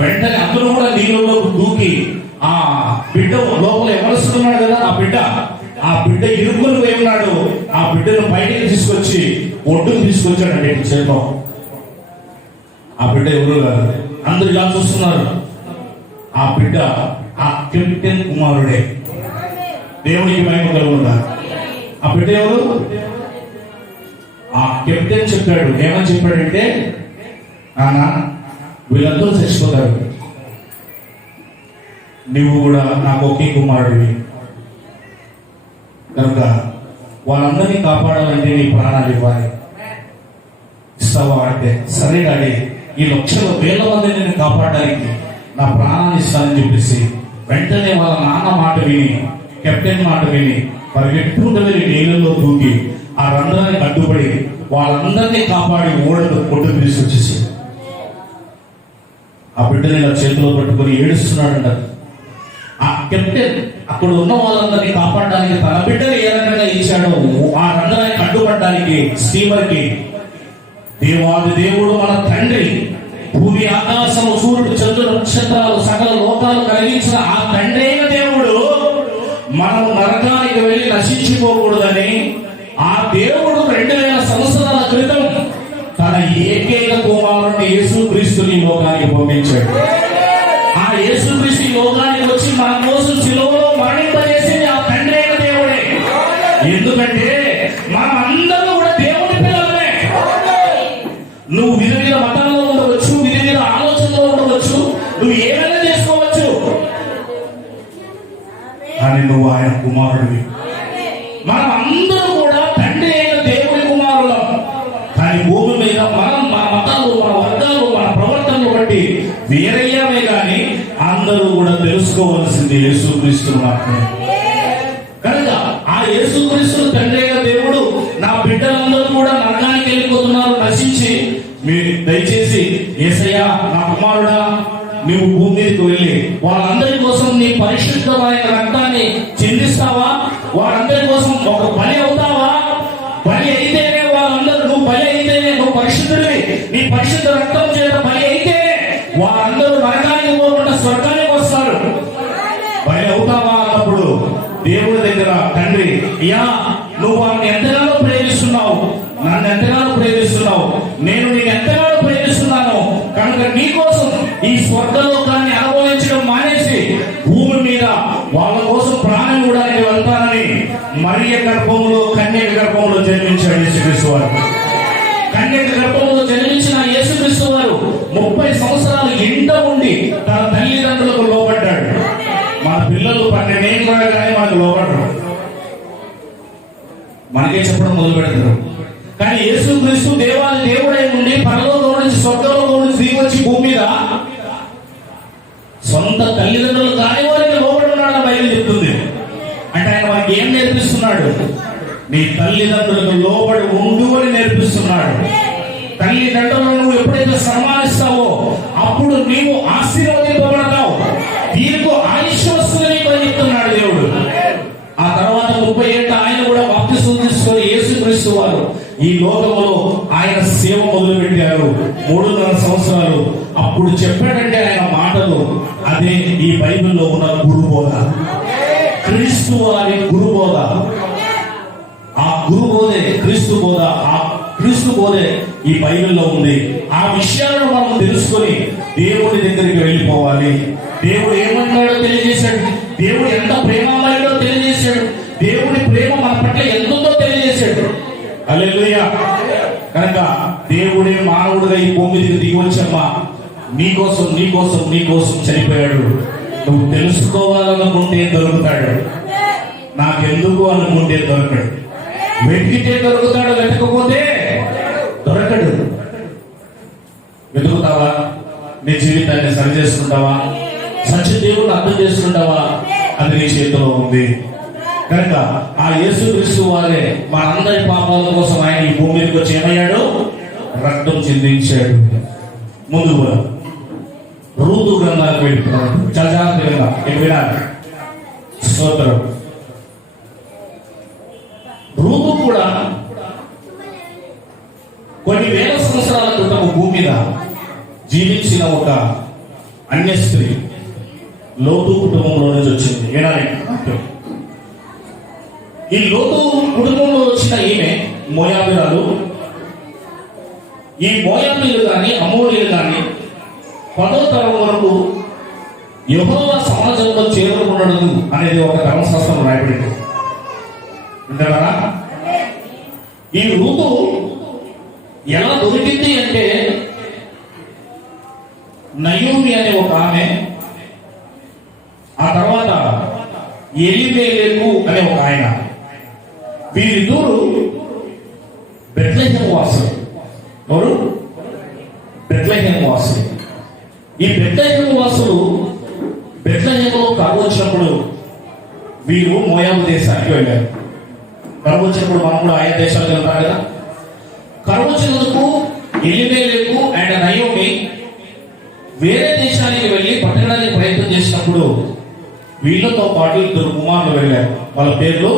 వెంటనే అందరూ కూడా నీళ్ళలోకి దూకి ఆ బిడ్డ లోపల ఎవరుస్తున్నాడు కదా, ఆ బిడ్డ ఇరుక్కుని పోయి ఉన్నాడు. ఆ బిడ్డను బయటికి తీసుకొచ్చి ఒడ్డుకు తీసుకొచ్చాడండి చేతిలో. ఆ బిడ్డ ఎవరు కాదు, అందరు ఇలా చూస్తున్నారు. ఆ బిడ్డ ఆ కెప్టెన్ కుమారుడే. దేవునికి మహిమ కలుగుతుందా? ఆ బిడ్డ ఎవరు? ఆ కెప్టెన్ చెప్పాడు. ఏమని చెప్పాడంటే, నాన్న వీళ్ళందరూ చచ్చిపోతారు, నువ్వు కూడా నాకు ఒకే కుమారుడివి కనుక వాళ్ళందరినీ కాపాడాలంటే నీ ప్రాణాలు ఇవ్వాలి. ఇస్తావా అంటే, సరే డాడీ, ఈ లక్షల వేల మంది నేను కాపాడడానికి నా ప్రాణాన్ని ఇస్తానని చెప్పేసి వెంటనే వాళ్ళ నాన్న మాట విని, కెప్టెన్ మాట విని పరిగెట్టుకుంటూ వెళ్ళి నీళ్ళలో దూకి ఆ రంధ్రానికి అడ్డుపడి వాళ్ళందరినీ కాపాడి ఓడకు కొట్టుకు తీసుకొచ్చేసి ఆ బిడ్డని ఇలా చేతిలో పట్టుకొని ఏడుస్తున్నాడంట. ఆ కెప్టెన్ అక్కడ ఉన్న వాళ్ళందరినీ కాపాడడానికి తన బిడ్డని ఏ రకంగా ఇచ్చాడో ఆ రంధ్రానికి అడ్డుపడడానికి స్టీమర్ కి దేవాది దేవుడు మన తండ్రి, భూమి ఆకాశము సూర్యుడు చంద్రుడు నక్షత్రాలు సకల లోకాలు కలిగించిన ఆ తండ్రి అయిన దేవుడు మనం నరకానికి వెళ్ళి నశించిపోకూడదని ఆ దేవుడు 2000 సంవత్సరాల క్రితం తన ఏకైక కుమారుని యేసుక్రీస్తుని లోకానికి పంపించాడు. ఆ యేసుక్రీస్తు లోకానికి వచ్చి మన కోసం శిలువలో మరణింపజేసింది ఆ తండ్రి అయిన దేవుడు. చెప్తున్నాడంటే మనం అందరూ కూడా దేవుని పిల్లలమే. నువ్వు వివిధ మతాల్లో ఉండవచ్చు, వివిధ ఆలోచనలో ఉండవచ్చు, నువ్వు ఏమైనా చేసుకోవచ్చు, కానీ నువ్వు ఆయన కుమారుడివి. మనం అందరూ కూడా తండ్రి అయిన దేవుని కుమారులం. కానీ భూమి మీద మనం మన మతాలు, మన వర్గాలు, మన ప్రవర్తనను బట్టి వేరయ్యామే. కానీ అందరూ కూడా తెలుసుకోవాల్సింది యేసుక్రీస్తును మాత్రమే. కనుక ఆ యేసుక్రీస్తును తండ్రి అయిన దేవుడు నా బిడ్డలందరూ కూడా నరకానికి వెళ్ళిపోతున్నారు నశించి, మీరు దయచేసి యేసయ్యా నా కుమారుడా నువ్వు భూమి మీదకి వెళ్ళి వాళ్ళందరి కోసం నీ పరిశుద్ధమైన రక్తాన్ని చిందిస్తావా? వాళ్ళందరి కోసం ఒక బలి అవుతావా? బలి అయితేనే వాళ్ళందరూ, నువ్వు బలి అయితేనే నువ్వు పరిశుద్ధుడివి, నీ పరిశుద్ధ రక్తం చేత బలి అయితే వాళ్ళందరూ నరకానికి పోకుండా స్వర్గానికి వస్తారు. బలి అవుతావా అన్నప్పుడు దేవుడి దగ్గర తండ్రి, అయ్యా నువ్వు వాళ్ళని ఎంతగానో ప్రేమిస్తున్నావు, నన్ను ఎంతగానో ప్రేమిస్తున్నావు, నేను నేను ఎంతగానో ప్రేమిస్తున్నాను, కనుక నీ కోసం ఈ స్వర్గలోకాన్ని అనుభవించడం మానేసి భూమి మీద వాళ్ళ కోసం ప్రాణం కూడా నేను వెళ్తానని మరియ గర్భంలో, కన్యక గర్భంలో జన్మించాడు యేసుక్రీస్తు వారు. కన్యక గర్భంలో జన్మించిన యేసుక్రీస్తు వారు 30 సంవత్సరాలు ఇంట ఉండి తన తల్లిదండ్రులకు లోబడ్డాడు. మన పిల్లలు 12 ఏళ్ళు కానీ మనకు లోబడరు, మనకే చెప్పడం మొదలు పెడతారు. కానీ యేసుక్రీస్తు దేవాది దేవుడై ఉండి పరలోకం నుంచి స్వర్గంలో నుంచి దిగి వచ్చి భూమి మీద సొంత తల్లిదండ్రులు కాని వారికి లోబడి ఉన్నాడు బైబిల్ చెప్తుంది. అంటే ఆయన వారికి ఏం నేర్పిస్తున్నాడు? నీ తల్లిదండ్రులకు లోబడి ఉండు అని నేర్పిస్తున్నాడు. తల్లిదండ్రులను నువ్వు ఎప్పుడైతే సన్మానిస్తావో అప్పుడు నీవు ఆశీర్వదింపబడతావు, దీనికి ఆయుష్ వస్తుంది నీకు అని చెప్తున్నాడు దేవుడు. ఆ తర్వాత 30 ఏళ్ళ ఆయన కూడా బాప్తిసం తీసుకొని యేసుక్రీస్తు వారు ఈ లోకంలో ఆయన సేవ మొదలు పెట్టారు. 3.5 సంవత్సరాలు. అప్పుడు చెప్పాడంటే ఆయన మాటలు, అదే ఈ బైబిల్లో ఉన్న గురుబోధ, క్రీస్తు వారి గురుబోధ. ఆ గురుబోధే క్రీస్తు బోధ, ఆ క్రీస్తు బోధే ఈ బైబిల్లో ఉంది. ఆ విషయాలను మనం తెలుసుకొని దేవుడి దగ్గరికి వెళ్ళిపోవాలి. దేవుడు ఏమన్నాడో తెలియజేశాడు, దేవుడు ఎంత ప్రేమమయుడో తెలియజేశాడు, దేవుడి ప్రేమ మన పట్ల ఎంతో తెలియజేశాడు. హల్లెలూయా. కనుక దేవుడే మానవుడిగా ఈ భూమి మీదకి దిగి వచ్చమ్మా, నీకోసం నీకోసం నీకోసం చనిపోయాడు. నువ్వు తెలుసుకోవాలనుకుంటే దొరుకుతాడు, నాకెందుకు అనుకుంటే దొరకడు. వెతికితే దొరుకుతాడు, వెతకపోతే దొరకడు. వెతుకుతావా? నీ జీవితాన్ని సరి చేసుకుంటావా? సత్య దేవుడు అర్థం చేసుకుంటావా? అది నీ చేతిలో ఉంది. కనుక ఆ యేసుక్రీస్తు వారే మనందరి పాపాల కోసం ఆయన ఈ భూమి మీదకి వచ్చి ఏమయ్యాడు? రక్తం చిందించాడు. ముందు రూతు గ్రంథాలకు వెళ్ళిపోతాడు. చాలా జాగ్రత్తగా వినాలి. స్తోత్రం. రూతు కూడా కొన్ని వేల సంవత్సరాల క్రితం భూమి మీద జీవించిన ఒక అన్య స్త్రీ, లోతు కుటుంబంలో నుంచి వచ్చింది. ఏడాది ఈ లోతు కుటుంబంలో వచ్చిన ఈమె మోయాబీరాలు. ఈ మోయాబీలు కానీ అమోరీలు కానీ 10వ తరం వరకు యెహోవా సమాజంలో చేరుకున్నాడు అనేది ఒక ధర్మశాస్త్రం రాయబడింది. వింటారా? ఈ రూతు ఎలా దొరికింది అంటే, నయోమి అనే ఒక ఆమె, ఆ తర్వాత ఎలిమెలెకు అనే ఒక ఆయన, వీరిద్దరు బెత్లెహేము వాసులు. ఎవరు? బెత్లెహేము వాసులు. ఈ బెత్లెహేము వాసులు బెత్లెహేములో కరువు వచ్చినప్పుడు వీరు మోయాబు దేశానికి వెళ్ళారు. కరువు వచ్చినప్పుడు మనం కూడా ఆయా దేశాలకు వెళ్తాం కదా. కరువు వచ్చినందుకు ఎలిమెలెకు అండ్ నయోమి వేరే దేశానికి వెళ్ళి పట్టడానికి ప్రయత్నం చేసినప్పుడు వీళ్ళతో పాటు 2 కుమారులు వెళ్ళారు. వాళ్ళ పేర్లు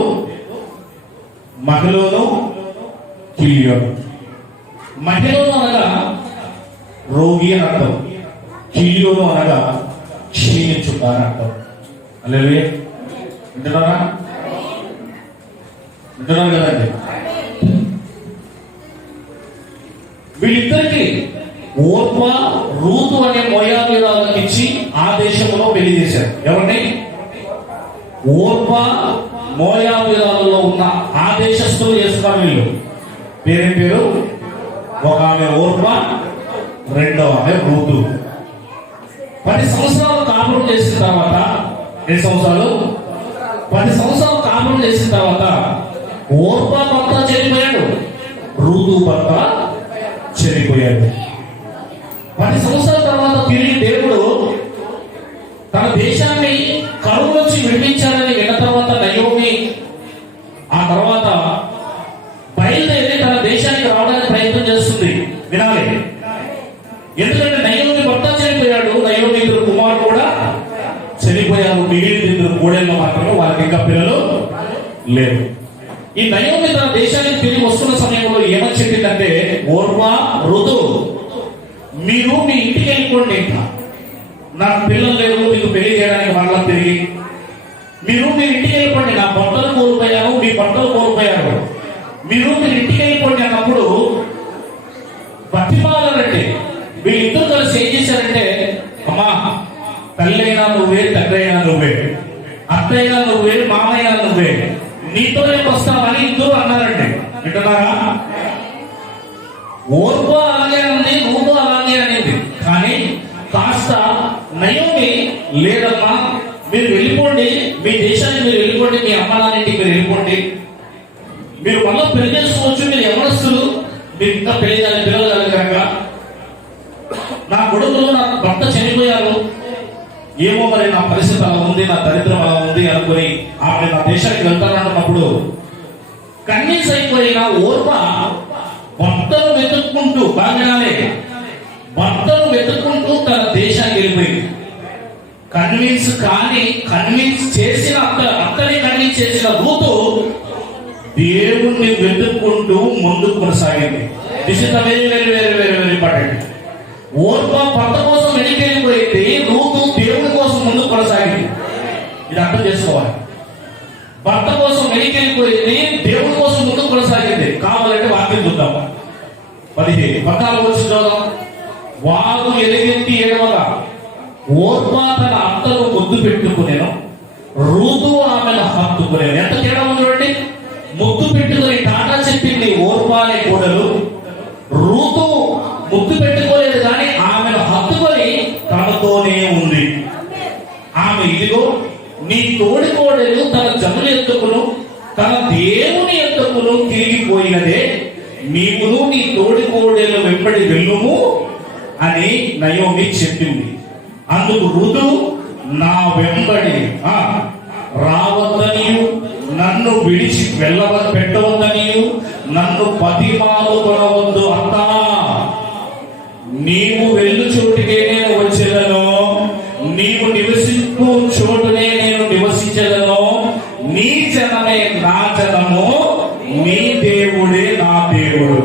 మహలోను, కిలియోను. మహలోను అనగా రోగి అని అర్థం, కిలియోను అనగా క్షీణించుట అని అర్థం. హల్లెలూయా. వింటున్నారా? వింటున్నారు కదండి. వీళ్ళిద్దరికి ఓర్పా, రూతు అనే మోయాబీరాలకు ఇచ్చి ఆ దేశంలో పెళ్లి చేశారు. ఎవరిని? ఓర్పా మోయాబీరాలలో ఉన్న ఆ దేశస్తులు చేస్తున్నారు వీళ్ళు. పేరేం పేరు? ఒక ఆమె ఓర్పా, రెండో ఆమె రూతు. 10 సంవత్సరాలు కాపురం చేసిన తర్వాత, 10 సంవత్సరాలు కాపురం చేసిన తర్వాత ఓర్పా భర్త చనిపోయాడు, రూతు భర్త చనిపోయాడు. 10 సంవత్సరాల తర్వాత తిరిగి దేవుడు తన దేశాన్ని కరువు నుంచి విడిపించాలని విన్న తర్వాత నయోమి ఆ తర్వాత బయలుదేరి తన దేశానికి రావడానికి ప్రయత్నం చేస్తుంది. వినాలి, ఎందుకంటే నయోమి భర్త చనిపోయాడు, నయోమి 2 కుమారులు కూడా చనిపోయారు. మిగిలిన 2 కోడళ్ళు మాత్రమే, వారికి ఇంకా పిల్లలు లేరు. ఈ నయోమి తన దేశానికి తిరిగి వస్తున్న సమయంలో ఏమని చెప్పిందంటే, ఓర్వా, ఋతు, మీరు మీ ఇంటికి వెళ్ళిపోండి, ఇంకా నాకు పిల్లలు లేరు, మీకు పెళ్లి చేయడానికి మరలా తిరిగి మీరు మీ ఇంటికి వెళ్ళిపోండి, నా బట్టలు కోల్పోయాను, మీ బట్టలు కోల్పోయారు, మీరు మీ ఇంటికి వెళ్ళిపోండి అన్నప్పుడు బతిమాలంటే వీళ్ళిద్దరు కలిసి ఏం చేశారంటే, అమ్మా తల్లి అయినా నువ్వే, తండ్రి అయినా నువ్వే, అత్తయ్యా నువ్వే, మామయ్య నువ్వే, నీతోనే వస్తామని ఇద్దరు అన్నారండి. వింటున్నారా? ఓర్పు అలాగే ఉంది, నువ్వు అలాగే అనేది. కానీ కాస్త నయోమి లేదమ్మా, మీరు వెళ్ళిపోండి, మీ దేశానికి మీరు వెళ్ళిపోండి, మీ అమ్మ నాన్నింటికి మీరు వెళ్ళిపోండి, మీరు మళ్ళీ పెళ్లి చేసుకోవచ్చు, మీరు ఎవరస్తులు, మీరు ఇంకా పెళ్లి పిల్లలు కలిగాక, నా కొడుకులు నా భర్త చనిపోయారు, ఏమో మరి నా పరిస్థితి అలా ఉంది, నా దరిద్రం అలా ఉంది అనుకుని ఆమె నా దేశానికి వెళ్తానన్నప్పుడు కన్విన్స్ అయిపోయిన ఓర్వ భర్తను వెతుక్కుంటూ, బాగానే భర్తను వెతుక్కుంటూ తన దేశానికి వెళ్ళిపోయింది. కన్విన్స్ చేసిన అత్తని కన్విన్స్ చేసిన రూతు దేవుణ్ణి వెతుక్కుంటూ ముందుకు కొనసాగింది. This is very very very very very important. ఓర్వ భర్త కోసం వెనక్కి వెళ్ళిపోయింది, రూతు దేవుని కోసం ముందుకు కొనసాగింది. ఇది అర్థం చేసుకోవాలి. భర్త కోసం వెనక్కి వెళ్ళిపోయింది, దేవుని కోసం ముందుకు కొనసాగింది. కావాలంటే వాక్యం చూద్దాం. 14 వచ్చి చూద్దాం. వారు ఎలుగెత్తి ఏడవగా ఓర్వా తన అత్తను ముద్దు పెట్టుకునేను, రూతు ఆమెను హత్తుకునేను. ఎంత తేడా ఉంది చూడండి. ముద్దు పెట్టుకుని టాటా చెప్పింది ఓర్వా అనే కోడలు, రూతు ముద్దు పెట్టుకోలేదు కానీ ఆమెను హత్తుకొని తనతోనే ఉంది. ఆమె ఇదిగో నీ తోడి కోడలు తన జనులు ఎత్తుకును, తన దేవుని ఎత్తుకును తిరిగిపోయినదే, నీవును నీ తోడి కోడలు వెంబడి వెళ్ళుము అని నయోమి చెప్పింది. అందుకు ఋతు, నా వెంబడి రావద్దనియు, నన్ను విడిచి పెట్టవద్దనియు, నన్ను బతిమాలు కొనవద్దు అత్తా, నీవు వెళ్ళు చోటుకే నేను వచ్చేదను, నీవు నివసింపు చోటునే నేను నివసించదను, నీ జనమే నా జనము, నీ దేవుడే నా దేవుడు.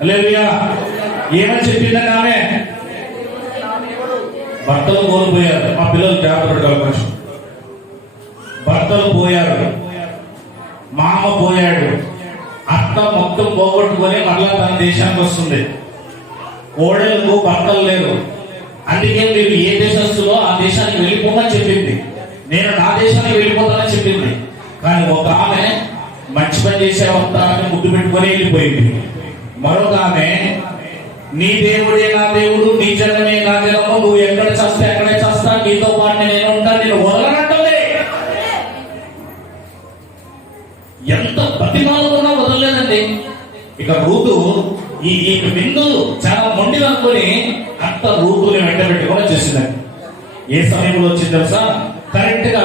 హల్లెలూయా. ఏమని చెప్పిందంటే ఆమె భర్తలు కోల్పోయారు. మా పిల్లలు జాగ్రత్త, భర్తలు పోయారు, మామ పోయాడు, అత్త మొత్తం పోగొట్టుకొని మళ్ళా తన దేశానికి వస్తుంది. కోడలకు భర్తలు లేరు. అందుకే మీరు ఏ దేశస్తులో ఆ దేశానికి వెళ్ళిపోమని చెప్పింది. నేను నా దేశానికి వెళ్ళిపోతానని చెప్పింది. కానీ ఒక ఆమె మంచి పని చేసేవంతా అని ముద్దు పెట్టుకొని వెళ్ళిపోయింది. మరొక ఆమె నీ దేవుడే నా దేవుడు, నీ జనమే నా జనము, నువ్వు ఎక్కడ చేస్తా ఎక్కడే చేస్తా, నీతో పాటు నేను ఉంటా, నేను వదలనంటే ఎంత బతిమాలుకున్నా వదలలేదండి. ఇక రూతు ఈ బిందు చాలా మొండి అనుకుని అంత రూతుని వెంట పెట్టుకొని చేసిందండి. ఏ సమయంలో వచ్చింది తెలుసా? కరెక్ట్ గా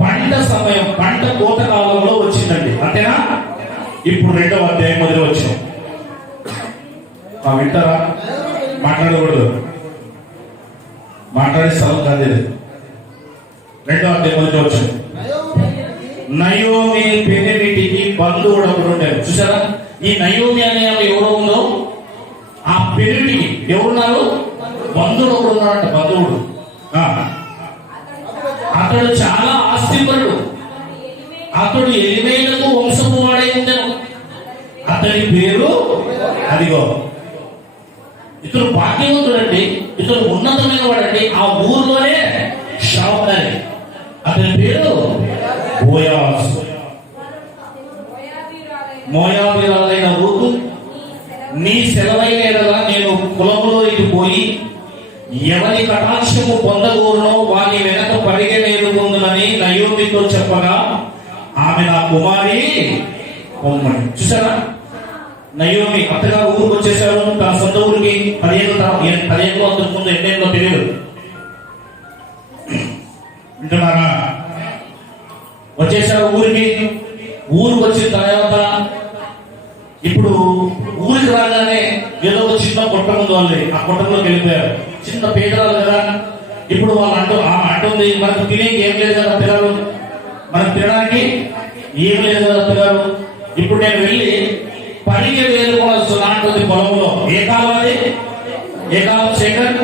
పంట సమయం, పంట కోత కాలంలో వచ్చిందండి. అంతేనా? ఇప్పుడు 2వ అధ్యాయం మొదలు వచ్చాం. వింటారా? మాట్లాడకూడదు, మాట్లాడే స్థలం కాదు. 2వ అధ్యాయం మొదలు వచ్చాం. నయోమి పెనిమిటికి బంధువుడు ఒకడు ఉండేది. చూసారా? ఈ నయోమి అనే ఎవరో ఉందో ఆ పెనిమిటికి ఎవరున్నారు? బంధువుడు ఒకడు ఉన్నాడంట. బంధువుడు అతడు చాలా ఆస్తిపరుడు, అతడు ఎలిమేలకు వంశపు వాడై ఉండేను. అతడి పేరు అదిగో, ఇతడు భాగ్యవంతుడండి, ఇతడు ఉన్నతమైన వాడండి, ఆ ఊర్లోనే షావుకారి. అతని పేరు బోయాజు. మోయాబీయురాలైన రూతు, నీ సెలవైన ఎడల నేను పొలంలోకి పోయి ఎవరి కటాక్షము పొందగోరునో వాని వెనక పరిగెనేరుకుందునని నయోమితో చెప్పగా ఆమె నా కుమారి పొమ్మని. చూసారా, నయోమి అత్తగారు ఊరికి వచ్చేసారు. తన సొంత ఊరికి 15 అంతకు ముందు ఎన్నేళ్ళో తెలియదు. వింటున్నారా? వచ్చేసారు ఊరికి. ఊరికి వచ్చిన తర్వాత ఇప్పుడు ఊరికి రాగానే ఏదో ఒక చిన్న కొట్ట ముందు వాళ్ళు ఆ కొట్టంలోకి వెళ్ళిపోయారు. చిన్న పేదరాలు కదా. ఇప్పుడు వాళ్ళు అంటుంది, మనకు తినేకి ఏం లేదు కదా పిల్లలు, మనకు తినడానికి ఏం లేదు కదా పిల్లలు. ఇప్పుడు నేను వెళ్ళి పనికి వేరుకోవాల్సిన అంటుంది పొలంలో. ఏ కాలం అది? ఏ కాలం శేఖర్?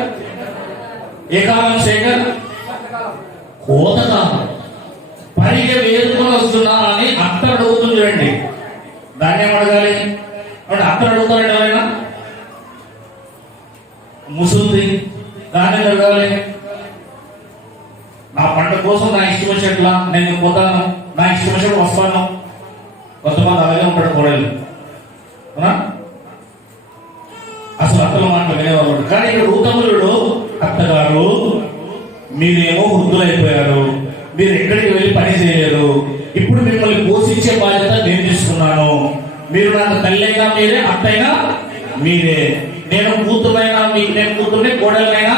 ఏ కాలం శేఖర్? కోతకాలం. పనికి వేరుకొని వస్తున్నా అని అత్తరు అడుగుతుంది. చూడండి, దాన్ని ఏం అడగాలి అంటే అత్తరు అడుగుతారండి ఎవరైనా? ముసుంది దాన్ని అడగాలి. నా పంట కోసం నా ఇష్టం వచ్చినట్లా నేను పోతాను, నా ఇష్టం వచ్చినట్టు వస్తాను. కొంతమంది అలాగే ఉంటాడు కోడలు. అసలు అత్తలు మాట వినేవాళ్ళు. కానీ ఇక్కడ రూతములుడు, అత్తగారు మీరేమో వృద్ధులైపోయారు, మీరు ఎక్కడికి వెళ్ళి పని చేయలేరు, ఇప్పుడు మిమ్మల్ని పోషించే బాధ్యత నేను తీసుకున్నాను. మీరు నాకు తల్లైనా మీరే, అత్తైనా మీరే, నేను కూతురైనా మీకు నేను కూతుర్నే, కోడలైనా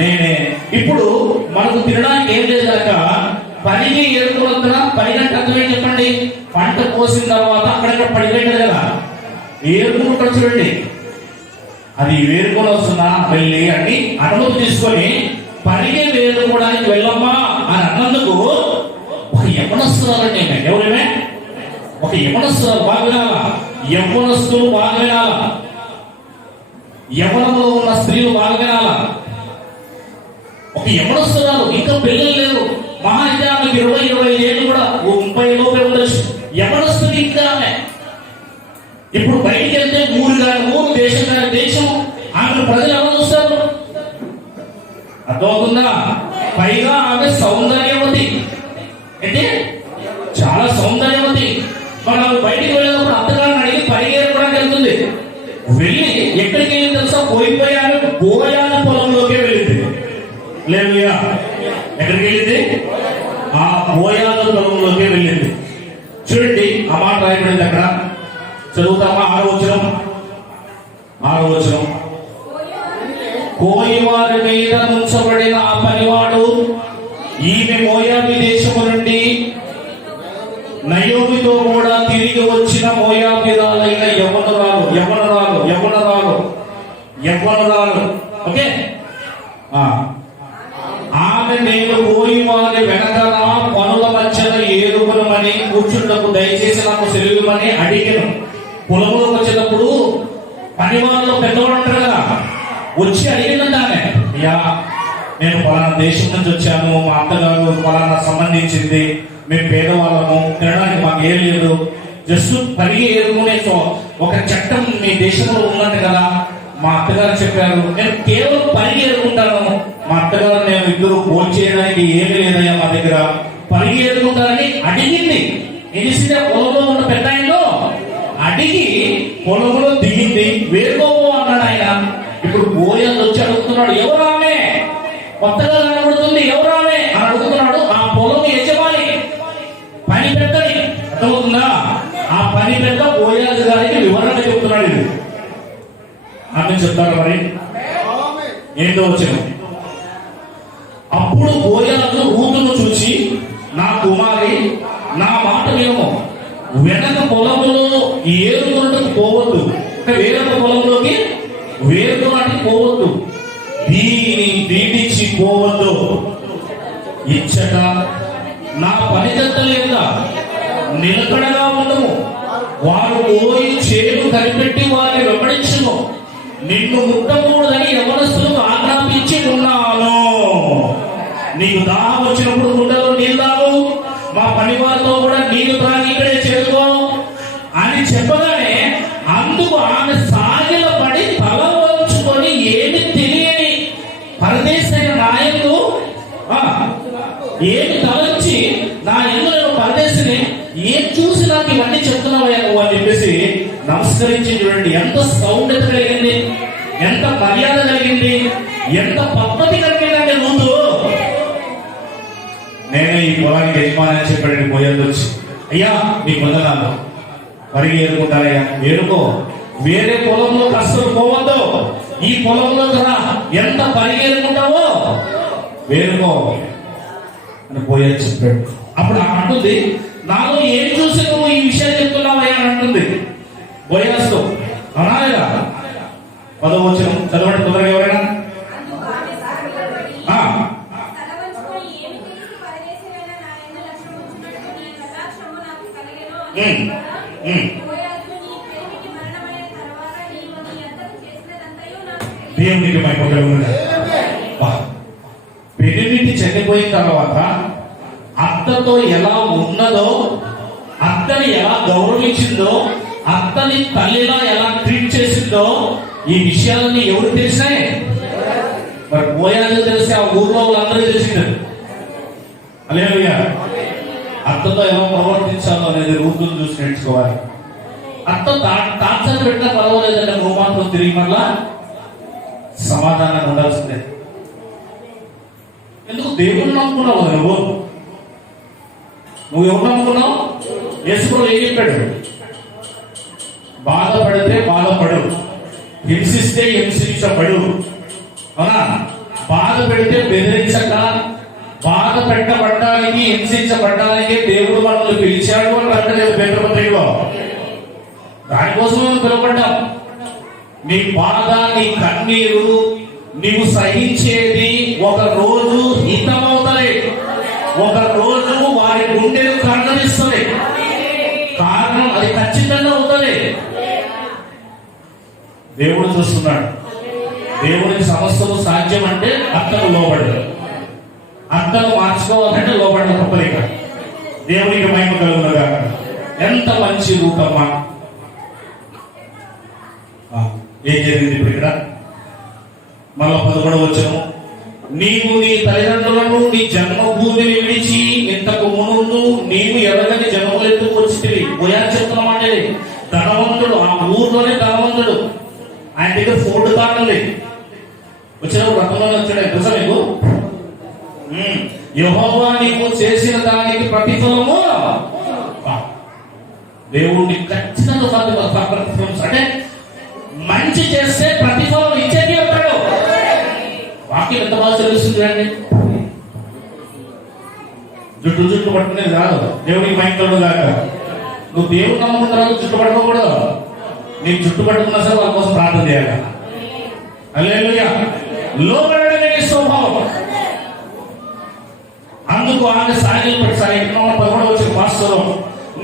నేనే. ఇప్పుడు మనకు తినడానికి ఏం లేదు కనుక పనికి ఏరుకున్న పని గంట అర్థమే చెప్పండి. పంట కోసిన తర్వాత అక్కడక్కడ పడిపోయింది కదా, ఏరుకుంటారు చూడండి. అది వేరుకొని వస్తున్నా వెళ్ళి అని అనుమతి తీసుకొని పనికి వేరుకోవడానికి వెళ్ళమ్మా అని అన్నందుకు ఒక యవ్వనస్తురాలండి. ఎవరేమే? ఒక యవ్వనస్తురాలు. బాగా వినాలా, యవ్వనస్తులు బాగా వినాలా, యవ్వనంలో ఉన్న స్త్రీలు బాగా వినాలా. ఒక యవ్వనస్తురాలు, ఇంకా పిల్లలు లేరు, మహా అయితే ఆమెకు 20-25 ఏళ్ళు కూడా 30 లోపే ఉండొచ్చు. యవ్వనస్తులు ఇంకా ఆమె. ఇప్పుడు బయటికి వెళ్తే ఊరు కాని ఊరు, దేశం కాని దేశం, ఆమె ప్రజలు ఎవరు చూస్తారు? అర్థమవుతుందా? పైగా ఆమె సౌందర్యవతి, అంటే చాలా సౌందర్యవతి. మనం బయటికి వెళ్ళినప్పుడు అత్తగారిని అడిగి పరిగెత్తడానికి వెళ్తుంది. వెళ్ళి ఎక్కడికి వెళ్ళి తెలుసా? పోయిపోయాను బోయాల పొలంలోకి వెళ్ళింది. లేదు, ఎక్కడికి వెళ్ళింది? ఆ బోయాల పొలంలోకి వెళ్ళింది. చూడండి, ఆ మాట రాయబడింది అక్కడ. చదువుతామా? 6వ వచనం. కోయివారి మీద ఉంచబడిన ఆ పనివాడు ఈమె మోయాబీ దేశము నుండి నయోమితో కూడా తిరిగి వచ్చిన మోయాబీరాలైన యవ్వనరాలు. ఓకే, ఆమె నేను కోయివారి వెనకన పనుల మధ్యన ఏరుకునమని కూర్చుంటకు దయచేసి నాకు సెలవుమని అడిగాను. పొలంలోకి వచ్చేటప్పుడు పనివాళ్ళు పెద్దవాడు ఉంటారు కదా, వచ్చి అడిగిందంట ఆమె, అయ్యా నేను పలానా దేశం నుంచి వచ్చాను, మా అత్తగారు పలానా సంబంధించింది, మేము పేదవాళ్ళము, తినడానికి మాకు ఏం లేదు, జస్ట్ పరిగి ఏరుకునే ఒక చట్టం మీ దేశంలో ఉందంట కదా. మా అత్తగారు చెప్పారు, నేను కేవలం పరిగి ఏరుకుంటాను, మా అత్తగారు నేను ఇద్దరు ఫోన్ చేయడానికి ఏమీ లేదయ్యా మా దగ్గర, పరిగి ఏరుకుంటారని అడిగింది. తెలిసిందే, పొలంలో ఉన్న పెద్ద ఆయనలో అడిగి పొలంలో దిగింది. వేరుకోబో అన్నాడు ఆయన. ఇప్పుడు బోయస్ వచ్చి అడుగుతున్నాడు, ఎవరు ఆమె? కొత్తగా కనబడుతుంది, ఎవరు ఆమె అని అడుగుతున్నాడు. ఆ పొలం యజమాని, పని పెద్దది. అర్థమవుతుందా? ఆ పని పెద్ద బోయస్ గారికి వివరంగా చెప్తున్నాడు. ఇది ఆమె చెప్తారు. మరి ఏంటో వచ్చిన అప్పుడు బోయస్ రూతును చూసి, నా కుమారి, నా మాట వినము, వెనక పొలంలో ఏరుకున్నట్టు పోవద్దు, వేరొక పొలంలోకి వేరుకున్నట్టు పోవద్దు, దీని దీటించి పోవద్దు. ఇచ్చట నా పనిదత్తల యొక్క నిలకడగా ఉండము, వారు పోయి చేను కనిపెట్టి వారిని వెంబడించును, నిన్ను ముట్టకూడదని యవనస్తులకు ఆజ్ఞాపించి ఉన్నాను. నీకు దాహం వచ్చినప్పుడు కుండలో నీళ్ళు తాగు, మా పని వారితో కూడా నీళ్లు తాగి ఇక్కడే చేరుకో అని చెప్పగానే అందుకు ఆమె సాగిల పడి తల వంచుకొని ఏమి తెలియని పరదేశైన నాయకుడు ఏమి తలంచి, నా ఎందుకు నేను పరదేశిని ఏం చూసి నాకు ఇవన్నీ చెప్తున్నావయ్యా నువ్వు అని చెప్పేసి నమస్కరించి చూడండి, ఎంత సౌందర్యత కలిగింది, ఎంత మర్యాద కలిగింది, ఎంత పద్ధతి కలిగిందండి ముందు. నేను ఈ పొలానికి యజమాని అని చెప్పాడు పోయేది వచ్చి, అయ్యా మీ వందనాలు, పరిగి ఏరుకుంటారయ్యా, ఏరుకో, వేరే పొలంలో కష్టం పోవద్దు, ఈ పొలంలో కదా ఎంత పరిగి ఏరుకుంటావో వేరుకో అని పోయేది చెప్పాడు. అప్పుడు అంటుంది, నాలో ఏం చూసి నువ్వు ఈ విషయం చెప్తున్నావయ్యా అని అంటుంది బోయస్తో. అనాలిగా 10వ వచనం చదవండి తొందరగా ఎవరైనా. దేవునికి పెళ్లి చనిపోయిన తర్వాత అత్తతో ఎలా ఉన్నదో, అత్తని ఎలా గౌరవించిందో, అత్తని తల్లిలా ఎలా ట్రీట్ చేసిందో, ఈ విషయాలన్నీ ఎవరు తెలిసాయి? మరి పోయాలో తెలిసి ఆ ఊర్లో వాళ్ళందరూ తెలిసింది. హల్లెలూయా. అత్తతో ఎలా ప్రవర్తించాలో అనేది రూతులు చూసి నేర్చుకోవాలి. అత్త టార్చర్ పెట్టినా పర్వాలేదంటే నువ్వు మాత్రం తిరిగి మళ్ళా సమాధానం ఉండాల్సిందే. ఎందుకు? దేవుణ్ణి నమ్ముకున్నావు కదా నువ్వు ఎవరు నమ్ముకున్నావు? యేసుప్రభు ఏం చెప్పాడు? బాధపడితే బాధపడు, హింసిస్తే హింసించబడు. అవునా? బాధ పెడితే బెదిరించక, బాధ పెట్టబడ్డానికి, హింసించబడ్డానికి దేవుడు మనల్ని పిలిచాడు అని అంటలేదు పేతురుపత్రికలో. దానికోసం మనం పిలువబడ్డాం. నీ బాధ, నీ కన్నీరు, నీవు సహించేది ఒక రోజు హితమవుతాయి, ఒక రోజు వారి గుండెను కన్నరిస్తుంది. కారణం అది ఖచ్చితంగా అవుతుంది. దేవుడు చూస్తున్నాడు. దేవుడికి సమస్తము సాధ్యం అంటే అత్తను లోబడు, అత్తను మార్చుకోవాలంటే లోబడిన తప్పలేక. దేవునికి మహిమ కలుగునుగా. ఎంత మంచి రూపమ్మా. ఏం జరిగింది ఇప్పుడు ఇక్కడ? మళ్ళా 11వ వచనం, నీవు నీ తల్లిదండ్రులను నీ జన్మభూమిని విడిచి ఇంతకు ముందు నీవు ఎరగని జన్మలెత్తుకు వచ్చితివి. పోయా చెప్తున్నామంటే ధనవంతుడు, ఆ ఊర్లోనే ధనవంతుడు, ఆయన దగ్గర ఫోర్డ్ కార్ లేదు. వచ్చినప్పుడు రథంలోనే వచ్చాడు. తెలుసా మీకు? యెహోవా నీకు చేసిన దానికి ప్రతిఫలము దేవుడిని ఖచ్చితంగా అంటే మంచి చేస్తే ప్రతిఫలం ఇచ్చేది ఉంటాడు. వాక్యం ఎంత బాగా తెలుస్తుంది అండి. జుట్టు పట్టుకునేది కాదు. దేవుడికి మైండ్ కాక నువ్వు దేవుడు నమ్ముకున్న తర్వాత జుట్టు పట్టుకోకూడదు. నీకు జుట్టు పట్టుకున్నా సరే వాళ్ళ కోసం ప్రార్థన చేయాలి. హల్లెలూయా. లోబడమే స్వభావం. అందుకు ఆమె సాగిపడి 11వ వచనం పాస్టరు,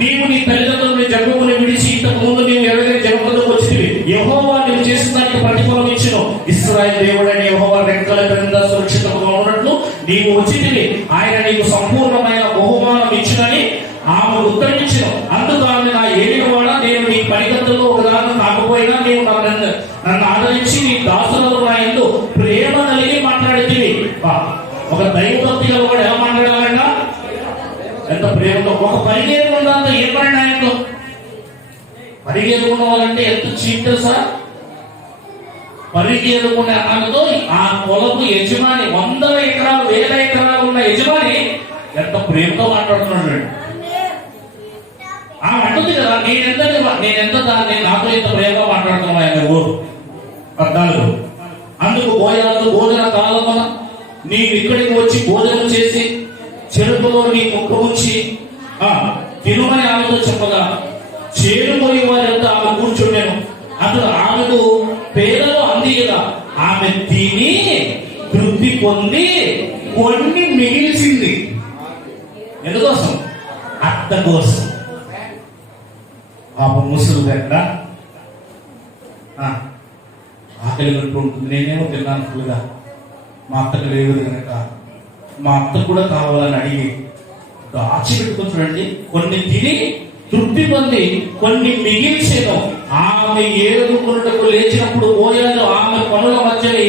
నీవు నీ తల్లిదండ్రులు నీ జన్మమును విడిచి ఇంతకు ముందు నీవు ఎరగని జన్మకు వచ్చితివి. యెహోవా నీవు చేసిన దానికి ప్రతిఫలం ఇచ్చును. ఇశ్రాయేలు దేవుడైన యెహోవా రెక్కల క్రింద సురక్షితంగా ఉన్నట్లు నీవు వచ్చితివి. ఆయన నీకు సంపూర్ణమైన బహుమానం ఇచ్చునని ఆమె ఉత్తరించును. అందుకు ఆమె, నా ఏలినవాడా, నేను నీ పనిగంతుల్లో ఒకదాన్ని కాకపోయినా నీవు నన్ను ఆదరించి నీ దాసులలో నా యందు ప్రేమ కలిగి మాట్లాడితివి. ఒక దైవభక్తి గల వాడు ఎలా మాట్లాడాలంట? ఎంత ప్రేమతో. ఒక పరిగెత్తుకుంటా ఏం పడిన ఆయనతో పరిగెత్తుకున్న వాళ్ళంటే ఎంత చీప్ తెలుసా? పరిగెత్తుకునే ఆమెతో ఆ పొలపు యజమాని, 100 ఎకరాలు 1000 ఎకరాలు ఉన్న యజమాని ఎంత ప్రేమతో మాట్లాడుతున్నాడు. ఆమె అంటుంది కదా, నేనెంత దాన్ని నాతో ఎంత ప్రేమగా మాట్లాడుతున్నా ఆయన ఊరు. 14. అందుకు బోయాజు, భోజన కాలమున నీవు ఇక్కడికి వచ్చి భోజనం చేసి చెరుకులో నీ ముక్క ఉంచి తినుమని ఆమెతో చెప్పగా, చేరుకొని వారంతా ఆమె కూర్చుండెను. అతడు ఆమెకు పేదలు అందియగా ఆమె తిని తృప్తి పొంది కొన్ని మిగిల్చింది. ఎందుకోసం? అత్త కోసం. ఆ ముసలు దగ్గర ఆకలి ఉంటుంది. నేనేమో తిన్నాను ఫుల్గా, మా అత్తకు లేదు కనుక మా అత్త కూడా కావాలని అడిగి దాచిపెట్టుకుని చూడండి. కొన్ని తిని తృప్తి పొంది కొన్ని మిగిల్చేను. ఆమె ఏడుకున్నటకు లేచినప్పుడు బోయాజు ఆమె పనుల మధ్యలో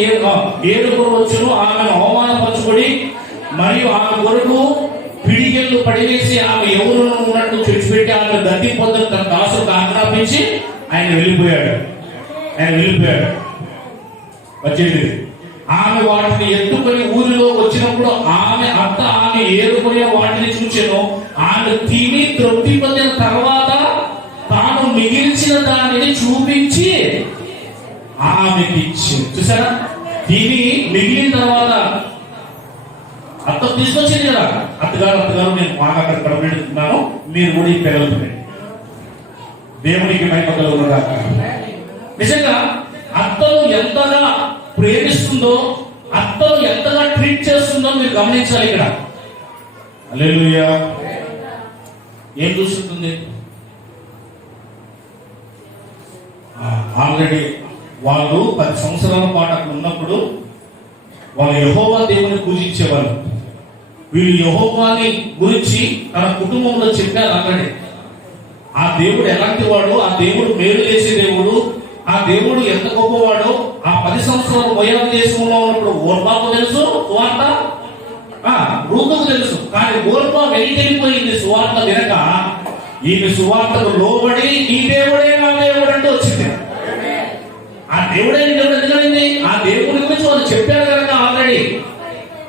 ఏడుకుని వచ్చును. ఆమెను అవమానపరచుకొని మరియు ఆమె కొరకు పిడికి కట్టెలు పడివేసి ఆమె ఎవరు ఉన్నట్టు తెచ్చిపెట్టి ఆమె గతి పొందిన తన దాసుకు ఆజ్ఞాపించి ఆయన వెళ్ళిపోయాడు. వచ్చేది ఆమె వాటిని ఎత్తుకొని ఊరిలో వచ్చినప్పుడు ఆమె అత్త ఆమె ఏరుకునే వాటిని చూచెను. ఆమె తిని తృప్తి పొందిన తర్వాత తాను మిగిల్చిన దానిని చూపించి ఆమెకి ఇచ్చింది. చూసారా, తిని మిగిలిన తర్వాత అత్త తీసుకొచ్చింది కదా, అత్తగారు నేను బాగా అక్కడ కడబెడుతున్నాను, మీరు కూడా ఈ పెరుగుతుంది. దేవునికి మహిమ కలుగునుగా. నిజంగా అత్తను ఎంతగా ప్రేమిస్తుందో, అత్తను ఎంతగా ట్రీట్ చేస్తుందో మీరు గమనించాలి. ఇక్కడ హల్లెలూయా. ఏం చూస్తుంది? ఆల్రెడీ వాళ్ళు 10 సంవత్సరాల పాటు అక్కడ ఉన్నప్పుడు వాళ్ళు యెహోవా దేవుని పూజించేవాళ్ళు. వీళ్ళు యెహోవాని గురించి తన కుటుంబంలో చెప్పారు. అక్కడే ఆ దేవుడు ఎలాంటి వాడు, ఆ దేవుడు మేలు చేసే దేవుడు, ఆ దేవుడు ఎంత గొప్పవాడో ఆ 10 సంవత్సరాలు మోయాబు దేశంలో ఉన్నప్పుడు ఓర్పాకు తెలుసు, సువార్త రూతుకు తెలుసు. కానీ ఓర్పా వెళ్ళిపోయింది సువార్త వినక. ఈమె సువార్తకు లోబడి ఈ దేవుడే నా దేవుడు అంటూ వచ్చింది. ఆ దేవుడే ఎందుకండి, ఆ దేవుడి గురించి వాళ్ళు చెప్పారు కనుక, ఆల్రెడీ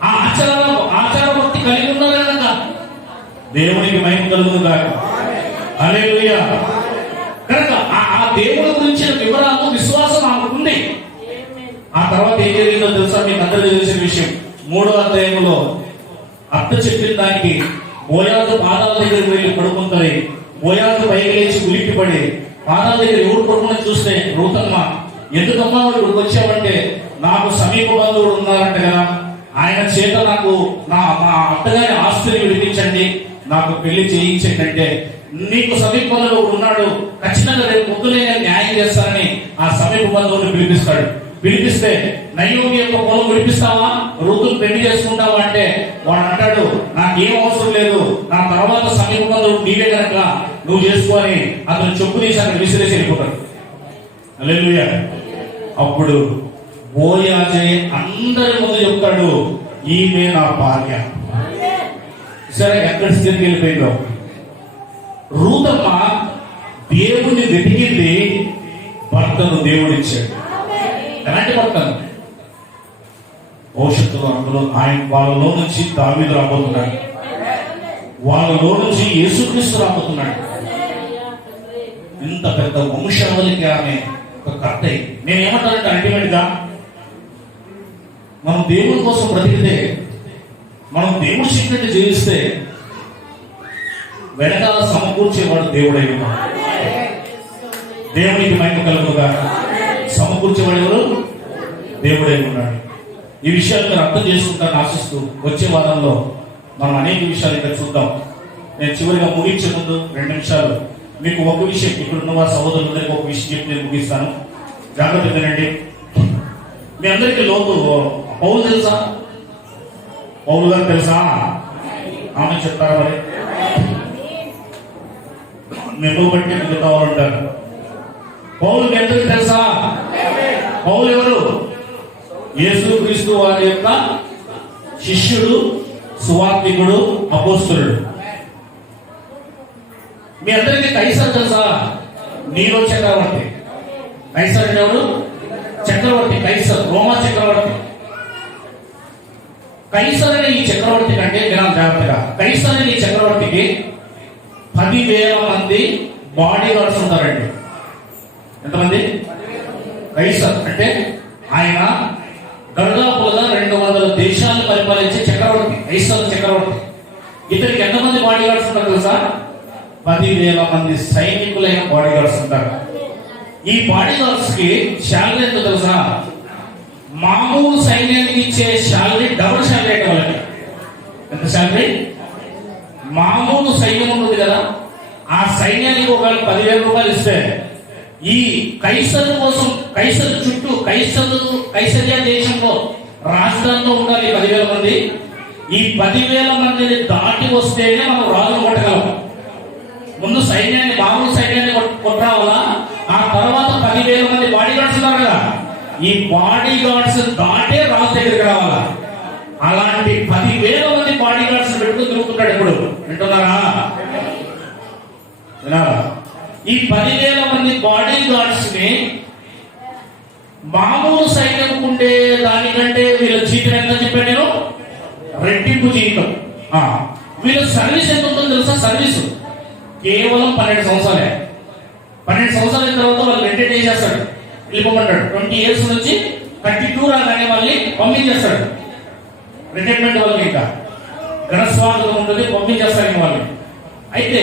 ఆ ఆచార భక్తి కలిగి ఉన్నారు కనుక దేవునికి మహిమ కలుగునుగాక. హల్లెలూయా. కనుక ఆ దేవుడి గురించిన వివరాలు, విశ్వాసం ఆమెకు ఉంది. ఆ తర్వాత ఏం జరిగిందో తెలుసా? మీకు అందరికీ తెలిసిన విషయం. 3వ అధ్యాయంలో అత్త చెప్పిన దానికి బోయాజు పాదాల దగ్గరికి వెళ్ళి పడుకుంటుంది. బోయాజు పైకి లేచి ఉలిక్కిపడి పాదాల దగ్గర ఎవరు పడుకుని చూస్తే, రూతమ్మ ఎందుకమ్మా ఇక్కడికి వచ్చావంటే, నాకు సమీప బంధువుడు ఉన్నారంట కదా, ఆయన చేత నాకు మా అత్తగారి ఆస్తిని విడిపించండి, నాకు పెళ్లి చేయించండి అంటే, నీకు సమీప బంధువుడు ఉన్నాడు, ఖచ్చితంగా రేపు పొద్దునే న్యాయం చేస్తానని ఆ సమీప బంధువుని పిలిపిస్తాడు. పిలిపిస్తే నయోమి యొక్క పొలం విడిపిస్తావా, ఋతులు పెళ్లి చేసుకుంటావా అంటే వాడు అంటాడు, నాకేం అవసరం లేదు, నా తర్వాత సమీప బంధువుడు నీవే కనుక నువ్వు చేసుకొని అతను చెప్పు తీసి అక్కడ విసిరేసి వెళ్ళిపోతాడు. హల్లెలూయా. అప్పుడు బోయాజే అందరి ముందు చెప్తాడు, ఈమె నా భార్య. సరే, ఎక్కడ స్థితికి వెళ్ళిపోయిందో. రూతమ్మ దేవుని వెతికింది, భర్తను దేవుడిచ్చాడు. ఎలాంటి భర్తను? భవిష్యత్తులో అందులో వాళ్ళలో నుంచి దావీదు రాబోతున్నాడు, వాళ్ళలో నుంచి యేసుక్రీస్తు రాబోతున్నాడు. ఇంత పెద్ద వంశావళికి ఆమె ఒక కర్త. నేనేమంటానంటే, అల్టిమేట్ గా మనం దేవుని కోసం బ్రతికితే, మనం దేవుడి చెప్పినట్టు జీవిస్తే వెనకాల సమకూర్చేవాడు దేవుడై ఉన్నాడు. దేవునికి మహిమ కలుగుగా. సమకూర్చేవాడు ఎవరు? దేవుడై ఉన్నాడు. ఈ విషయాలు మీరు అర్థం చేసుకుంటారని ఆశిస్తూ వచ్చే వారంలో మనం అనేక విషయాలు ఇక్కడ చూద్దాం. నేను చివరిగా ముగించే ముందు 2 నిమిషాలు మీకు ఒక విషయం, ఇక్కడ ఉన్న వారి సహోదరులందరికీ ఒక విషయం చెప్పి నేను ముగిస్తాను. జాగ్రత్త వినండి. మీ అందరికీ లోతు పౌలు తెలుసా? పౌలు గారు తెలుసా? ఆమె చెప్తారా? మరి మేము బట్టి మిగతా వాళ్ళు ఉంటారు. పౌలు మీ అందరికీ తెలుసా? పౌలు ఎవరు? యేసుక్రీస్తు వారి యొక్క శిష్యుడు, సువార్తికుడు, అపోస్తలుడు. మీ అందరికీ కైసర్ తెలుసా? నీరో చక్రవర్తి. కైసర్ ఎవరు? చక్రవర్తి. కైసర్ రోమా చక్రవర్తి. కైసర్ అనే ఈ చక్రవర్తి కంటే వినాలి జాగ్రత్తగా. కైసర్ అనే ఈ చక్రవర్తికి 10,000 మంది బాడీ గార్డ్స్ ఉంటారండి. ఎంతమంది? కైసర్ అంటే ఆయన దర్దాపులుగా 200 దేశాలను పరిపాలించే చక్రవర్తి. కైసర్ చక్రవర్తి. ఇతనికి ఎంతమంది బాడీ గార్డ్స్ ఉంటారు తెలుసా? 10,000 మంది సైనికులైన బాడీ గార్డ్స్ ఉంటారు. ఈ బాడీ గార్డ్స్ కి శాలరీ ఎంత తెలుసా? మామూలు సైన్యానికి ఇచ్చే శాలరీ డబుల్ శాలరీ అంటే వాళ్ళకి. ఎంత శాలరీ? మామూలు సైన్యం ఉంటుంది కదా, ఆ సైన్యానికి ఒకవేళ 10,000 రూపాయలు ఇస్తే, ఈ కైసర్ కోసం, కైసర్ చుట్టూ, కైసరియా దేశంలో రాజధానిలో ఉండాలి 10,000 మంది. ఈ 10,000 మందిని దాటి వస్తేనే మనం రాజును కొట్టగలం. ముందు సైన్యాన్ని, మామూలు సైన్యాన్ని కొట్టరావాలా, ఆ తర్వాత 10,000 మంది బాడీ గార్డ్స్ ఉన్నారు కదా, ఈ బాడీ గార్డ్స్ దాటే రాజు దగ్గరికి రావాలా. అలాంటి 10,000 మంది బాడీ గార్డ్స్ పెట్టుకుని తిరుగుతుంటాడు ఎప్పుడు. వింటున్నారా? వినాలా? ఈ 10,000 మంది బాడీ గార్డ్స్ ని మామూలు సైన్యం ఉండే దానికంటే వీళ్ళ జీతం ఎంత చెప్పాను నేను? రెట్టింపు జీతం. వీళ్ళ సర్వీస్ ఎంత ఉంటుందో తెలుసా? సర్వీస్ కేవలం 12 సంవత్సరాలే. 12 సంవత్సరాల తర్వాత వాళ్ళు రిటైర్ చేసేస్తాడు, వెళ్ళిపోమంటాడు. 20 years నుంచి 32 రాగానే వాళ్ళని పంపించేస్తాడు. రిటైర్మెంట్ వాళ్ళకి ఇంకా ఘనస్వాగతం ఉంటుంది, పంపించేస్తారు ఇంక వాళ్ళని. అయితే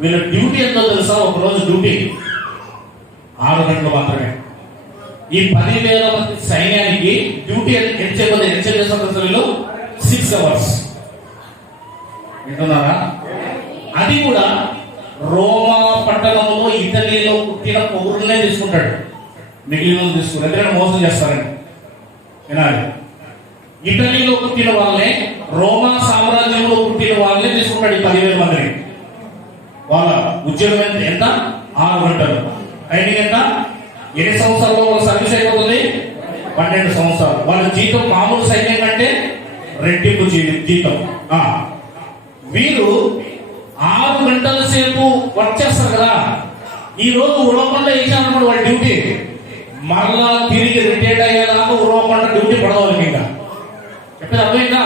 వీళ్ళ డ్యూటీ ఎంతో తెలుసా? ఒక రోజు డ్యూటీ 6 గంటలు మాత్రమే. ఈ 10,000 మంది సైన్యానికి డ్యూటీ ఎంత చేస్తారు? 6 hours. వింటున్నారా? అది కూడా రోమా పట్టణంలో ఇటలీలో పుట్టిన పౌరులనే తీసుకుంటాడు, మిగిలిన తీసుకుంటాడు. ఎందుకంటే మోసం చేస్తారండి. వినాలి, ఇటలీలో పుట్టిన వాళ్ళనే, రోమా సామ్రాజ్యంలో పుట్టిన వాళ్ళనే తీసుకుంటాడు ఈ 10,000 మందిని. వాళ్ళ ఉద్యోగం ఎంత? 6 గంటలు. ట్రైనింగ్ ఎంత? 8 సంవత్సరాల్లో వాళ్ళ సర్వీస్ అయిపోతుంది. 12 సంవత్సరాలు. వాళ్ళ జీతం మామూలు సైన్యం కంటే రెట్టింపు జీతం. వీరు 6 గంటల సేపు వర్క్ చేస్తారు కదా. ఈ రోజు ఉరవకుండా వేసామన్నమాట వాళ్ళ డ్యూటీ. మరలా తిరిగి రిటైర్డ్ అయ్యేదాకా ఉరవకుండా డ్యూటీ పడవాలి. ఇంకా చెప్పేది అర్థమైందా?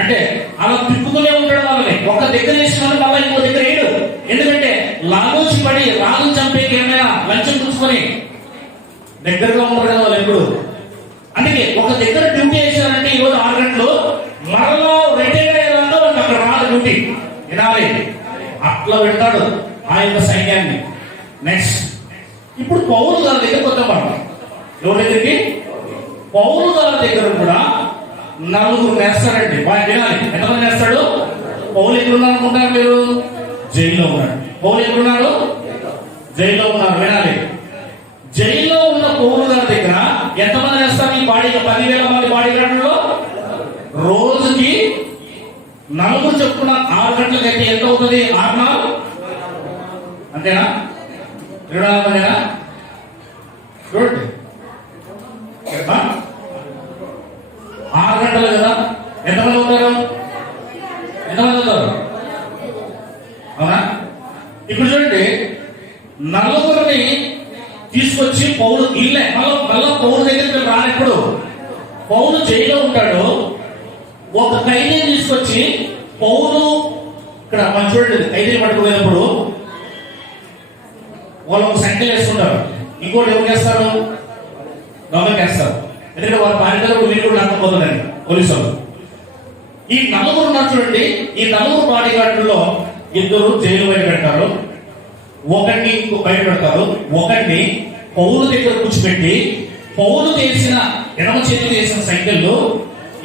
అంటే అలా తిప్పుతూనే ఉంటాడు వాళ్ళని. ఒక దగ్గర వేసిన మళ్ళీ ఇంకో దగ్గర వేయడు. ఎందుకంటే లాగోచి పడి రాజు చంపేకి ఏమైనా లంచం పుచ్చుకొని దగ్గరగా ఉంటాడు కదా వాళ్ళు ఎప్పుడు. అందుకే ఒక దగ్గర డ్యూటీ వేసారంటే ఈరోజు 6 గంటలు, మరలా రిటైర్డ్ అయ్యేదాకా వాళ్ళకి అక్కడ రాదు డ్యూటీ. వినాలి, అట్లా పెడతాడు ఆ యొక్క సైన్యాన్ని. నెక్స్ట్, ఇప్పుడు పౌలు గారి దగ్గర కొత్త పడతాం. ఎవరి దగ్గరికి? పౌలు గారి దగ్గర కూడా 4 వేస్తాడండి. బాగా వినాలి, ఎంతమంది వేస్తాడు? పౌలు ఎక్కడున్నారు అనుకుంటారు మీరు? జైల్లో ఉన్నాడు. పౌలు ఎక్కడున్నాడు? జైల్లో ఉన్నారు. వినాలి, జైల్లో ఉన్న పౌలు గారి దగ్గర ఎంతమంది వేస్తారు? ఈ బాడీ 10,000 మంది బాడీ గార్డులో రోజుకి 4 చెప్పుకున్న 6 గంటలకైతే ఎంత అవుతుంది? 6 అంతేనా? 24 మందినా? చూడండి, 6 గంటలు కదా. ఎంతమంది అవుతారు? ఎంతమంది అవుతారు? అవునా? ఇప్పుడు చూడండి, 4 తీసుకొచ్చి పౌలు ఇల్లే మళ్ళా పౌలు దగ్గరికి రానప్పుడు, పౌలు జైల్లో ఉంటాడు. ఒక ఖైదీని తీసుకొచ్చి పౌలు ఇక్కడ మనం చూడండి, ఖైదీని పట్టుకునేటప్పుడు వాళ్ళు ఒక సంఖ్యలు వేస్తుంటారు. ఇంకోటి ఎవరు చేస్తారు? దొంగకి వేస్తారు. ఎందుకంటే వాళ్ళ బాధ్యతలు వీళ్ళు కూడా లేకపోతుందండి పోలీసు వాళ్ళు. ఈ 4 ఉన్నారు చూడండి. ఈ 4 బాడీ గార్డుల్లో 2 జైలు బయట పెడతారు, ఒకరిని ఇంకో బయట పెడతారు, ఒకరిని పౌలు దగ్గర కూర్చోబెట్టి పౌలు చేసిన ఎడమ చేతి చేసిన సంఖ్యల్లో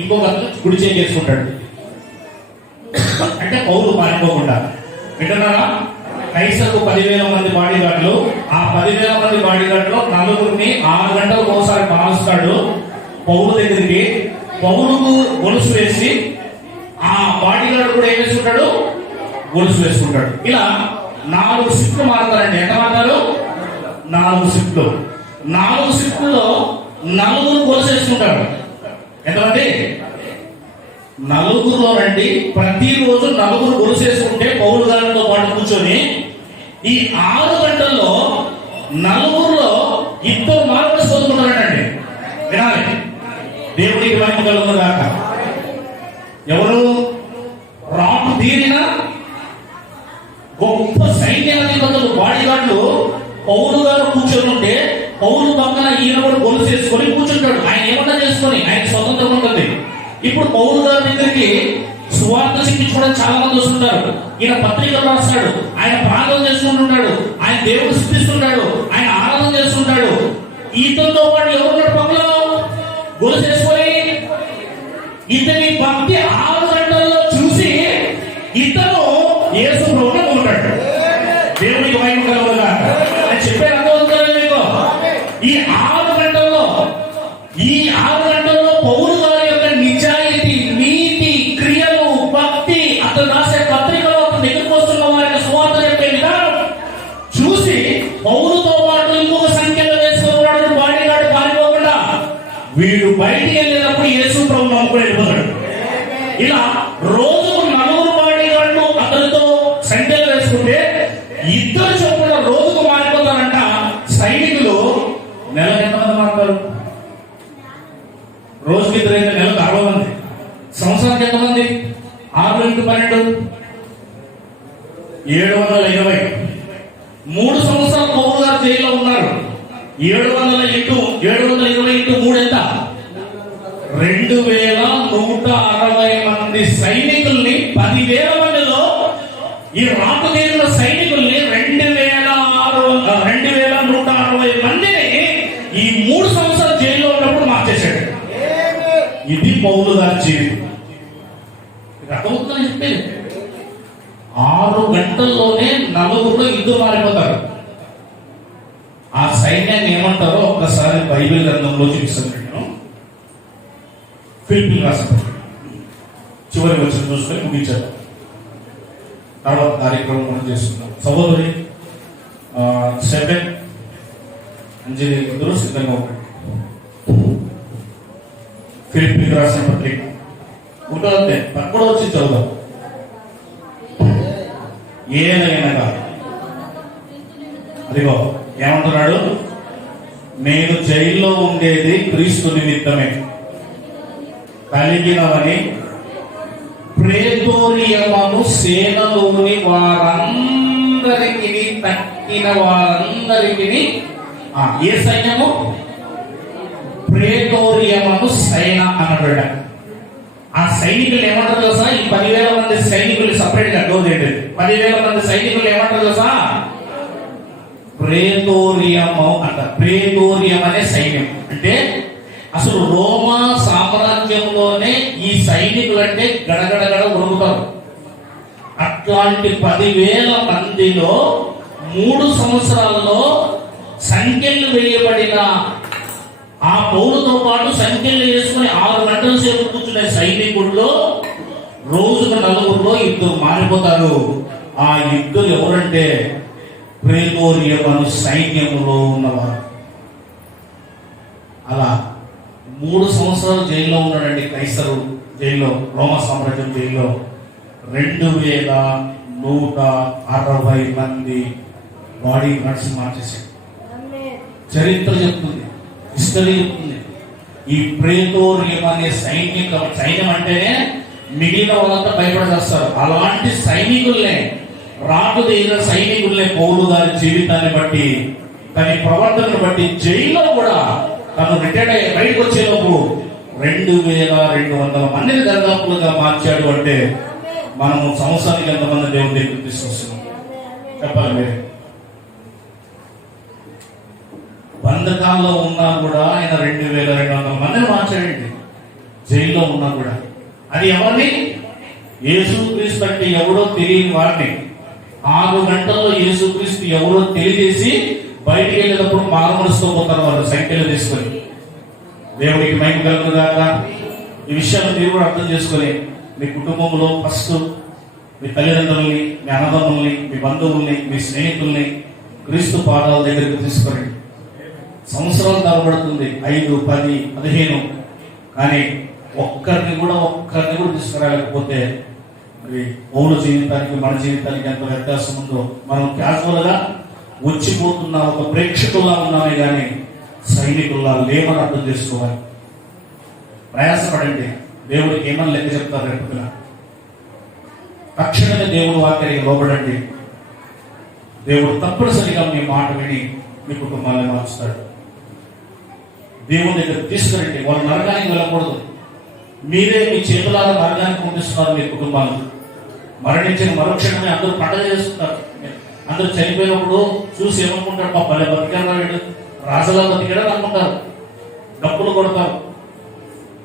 ఇంకొక కుడి చేతి చేసుకుంటాడు. అంటే పౌలు పారిపోకుండా. వింటున్నారా? కైసర్కు 10,000 మంది బాడీ గార్డులు. ఆ 10,000 మంది బాడీ గార్డులో 4 6 గంటలకు ఒకసారి మారుస్తాడు పౌలు దగ్గరికి. పౌలుకు గొలుసు వేసి ఆ బాడీ గార్డు కూడా ఏం వేసుకుంటాడు? గొలుసు వేసుకుంటాడు. ఇలా 4 షిఫ్ట్లు మారుతారండి. ఎంత మారుతారు? 4 షిఫ్ట్లు. 4 షిఫ్ట్లో 4 గొలుసు వేసుకుంటారు. ఎంతమంది? 4 రండి. ప్రతిరోజు 4 గొలుసు వేసుకుంటే పౌలు గారితో పాటు కూర్చొని ఈ 6 గంటల్లో 4 2 మార్పులు చదువుకుంటారండి. వినాలి, దేవుడికి మహిమ కలుగును గాక. ఎవరు? రాటు తీరిన గొప్ప సైన్యాధిపతులు బాడీ గార్డులు పౌలు గారు కూర్చొని ఉంటే పౌలు పక్కన ఈయన కూడా గొలుసు చేసుకొని కూర్చుంటాడు. ఆయన ఏమన్నా చేసుకొని, ఆయన స్వతంత్రం ఉంటుంది. ఇప్పుడు పౌలు గారి దగ్గరికి సువార్త శిక్షించుకోవడానికి చాలా మంది వస్తుంటారు. ఈయన పత్రికలు రాస్తాడు, ఆయన ప్రార్థన చేసుకుంటుంటాడు, ఆయన దేవుడు స్థుతిస్తుంటాడు, ఆయన ఆరాధన చేస్తుంటాడు. ఈతతో పాటు ఎవరున్నాడు పక్కన? గొలుసు చేసుకొని ఇతని భక్తి 6 గంటల్లో చూసి ఇతను యేసు ప్రభువులో ఉంటాడు. దేవునికి మహిమ కలుగును గాక. నేను చెప్పేది అర్థమవుతుందా మీకు? ఈ 6 గంటల్లో పౌలు గారి యొక్క నిజాయితీ, నీతి, క్రియలు, భక్తి, అతను రాసే పత్రికలో అతను దగ్గరకు వస్తున్న వారికి సువార్త చెప్పే విధానం చూసి పౌలుతో పాటు ఇంకొక సంఖ్యలో వేసుకున్నాడు బాడీ గార్డు పారిపోకుండా. వీడు బయటికి వెళ్ళేటప్పుడు యేసు ప్రభు నమ్ముకుని వెళ్ళిపోతాడు. ఇలా రోజుకు 4 బాడీగార్డులు అతనితో సంఖ్యలు వేసుకుంటే 2 చొప్పున రోజుకు మారిపోతారంట. సైనికులు నెలకు ఎంతమంది మారుతారు? రోజుకి 2 అయితే నెలకు 60 మంది. సంవత్సరానికి ఎంతమంది? 6 × 12 720. 3 సంవత్సరాలు పౌలు గారు జైల్లో ఉన్నారు. 720 × 3 ఎంత? 2160 మంది సైనికుల్ని, 10,000 మందిలో ఈ రాటు తీరిన సైనికుల్ని 2160 మందిని ఈ 3 సంవత్సరాలు జైల్లో ఉన్నప్పుడు మార్చేశాడు. ఇది పౌలు గారి జీవితం. అర్థమవుతుందని చెప్పేది. 6 గంటల్లోనే 4 యుద్ధం మారిపోతారు. ఆ సైన్యాన్ని ఏమంటారో ఒక్కసారి బైబిల్ గ్రంథంలో చూపిస్తాను. నేను ఫిలిప్పీయులకు రాసిన చివరి వచనం చూసుకొని ముగించారు. తర్వాత కార్యక్రమం మనం చేస్తున్నాం. సహోదరి 7 అంజలి ఇద్దరు సిద్ధంగా ఉంటారు. ఫిలిప్పీయులకు రాసిన పత్రిక 1 తక్కువ వచ్చి చదువుదాం. ఏదైనా అదిగో ఏమంటున్నాడు? నేను జైల్లో ఉండేది క్రీస్తు నిమిత్తమే, కలిగినవని ప్రేతోరియమను సేనలోని వారందరికి తక్కిన వారందరికి ఏ సైన్యము? ప్రేతోరియమను సైన అన్నాడు. ఆ సైనికులు ఏమంటారు తెలుసా? ఈ 10,000 మంది సైనికులు సపరేట్ గా డోర్ ఏంటండి. 10,000 మంది సైనికులు ఏమంటారు తెలుసా? ప్రేతోరియము అంట. ప్రేతోరియం అనే సైన్యం అంటే అసలు రోమా సామ్రాజ్యంలోనే ఈ సైనికులు అంటే గడగడగడ ఉరుకుతారు. అట్లాంటి 10,000 మందిలో 3 సంవత్సరాలలో సంఖ్యలు వేయబడిన ఆ పౌరుతో పాటు సంఖ్యలు వేసుకుని 6 గంటల సేపు కూర్చునే సైనికుల్లో రోజుకు 4 యుద్ధం మారిపోతారు. ఆ యుద్ధం ఎవరంటే ప్రేతోరియమను సైన్యంలో ఉన్నవారు. అలా 3 సంవత్సరాలు జైల్లో ఉన్నాడండి కైసరు జైల్లో, రోమా సామ్రాజ్యం జైల్లో. 2160 మంది బాడీ గార్డ్స్ మార్చేశాడు. చరిత్ర చెప్తుంది, హిస్టరీ చెప్తుంది. ఈ ప్రేతోరియం అనే సైన్యం అంటేనే మిగిలిన వాళ్ళంతా భయపడేస్తారు. అలాంటి సైనికుల్నే, రాటు దిగిన సైనికుల్నే పౌలు గారి జీవితాన్ని బట్టి, తన ప్రవర్తనను బట్టి జైల్లో కూడా తను రిటైర్డ్ అయ్యి బయటకు వచ్చేలోపు 2200 మందిని దర్దాపులుగా మార్చాడు. అంటే మనము సంవత్సరానికి ఎంతమంది దేవుని దగ్గర తీసుకొస్తున్నాం చెప్పాలి మీరే. బంధకాల్లో ఉన్నా కూడా ఆయన 2200 మందిని మార్చాడండి. జైల్లో ఉన్నా కూడా. అది ఎవరిని? యేసుక్రీస్తు అంటే ఎవరో తెలియని వారిని 6 గంటల్లో యేసుక్రీస్తు ఎవరో తెలియజేసి బయటికి వెళ్ళేటప్పుడు మారుమరుస్తూ పోతారు వాళ్ళు సంఖ్యలు తీసుకొని. దేవుడికి మహిమ కలుగును గాక. ఈ విషయాన్ని మీరు కూడా అర్థం చేసుకొని మీ కుటుంబంలో ఫస్ట్ మీ తల్లిదండ్రుల్ని, మీ అన్నదమ్ముల్ని, మీ బంధువుల్ని, మీ స్నేహితుల్ని క్రీస్తు పాదాల దగ్గరికి తీసుకొని. సంవత్సరాలు తరబడుతుంది, 5, 10, 15, కానీ ఒక్కరిని కూడా తీసుకురాలేకపోతే మరి పౌలు జీవితానికి మన జీవితానికి ఎంత వ్యత్యాసం ఉందో. మనం క్యాజువల్ గా వచ్చిపోతున్న ఒక ప్రేక్షకుల్లా ఉన్నామే కానీ సైనికుల్లా లేమని అర్థం చేసుకోవాలి. ప్రయాసపడండి. దేవుడికి ఏమని లెక్క చెప్తారు రేపుగా. తక్షణమే దేవుడు వాక్యానికి లోబడండి. దేవుడు తప్పనిసరిగా మీ మాట విని మీ కుటుంబాన్ని మార్చుతాడు. దేవుని దగ్గర తీసుకురండి. వాళ్ళు నరకానికి వెళ్ళకూడదు. మీరే మీ చేతులారా నరకానికి పంపిస్తున్నారు మీ కుటుంబాన్ని. మరణించిన మరుక్షణమే అందరూ పండగ చేస్తున్నారు. అందరూ చనిపోయినప్పుడు చూసి ఏమనుకుంటారు? మా పల్లె బతికారా, వీడు రాజులా బతికాడని అనుకుంటారు. డబ్బులు కొడతారు,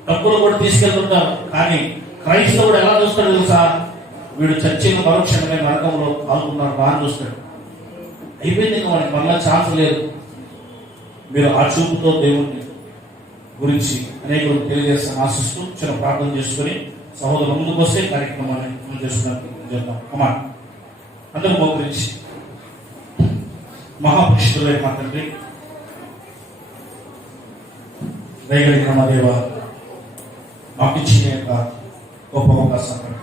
డబ్బులు కూడా తీసుకెళ్తుంటారు. కానీ క్రైస్తవుడు ఎలా చూస్తాడు తెలుసా? వీడు చచ్చిన మరుక్షణమే నరకంలో పాల్గొన్నారు బాగా చూస్తాడు. అయిపోయింది, ఇంకా వాడికి మళ్ళా ఛాన్స్ లేదు. మీరు ఆ చూపుతో దేవుడిని గురించి అనేకులు తెలియజేస్తాను ఆశిస్తూ చిన్న ప్రార్థన చేసుకుని సహోదరులు ముందుకు వస్తే కార్యక్రమాన్ని మనం చేసుకున్నాను చేద్దాం. అమ్మా అందరూ మోకరించి. మహాపురుషులే మా తండ్రి, దయగలిగిన మా దేవ, మాకు ఇచ్చిన యొక్క గొప్ప అవకాశం.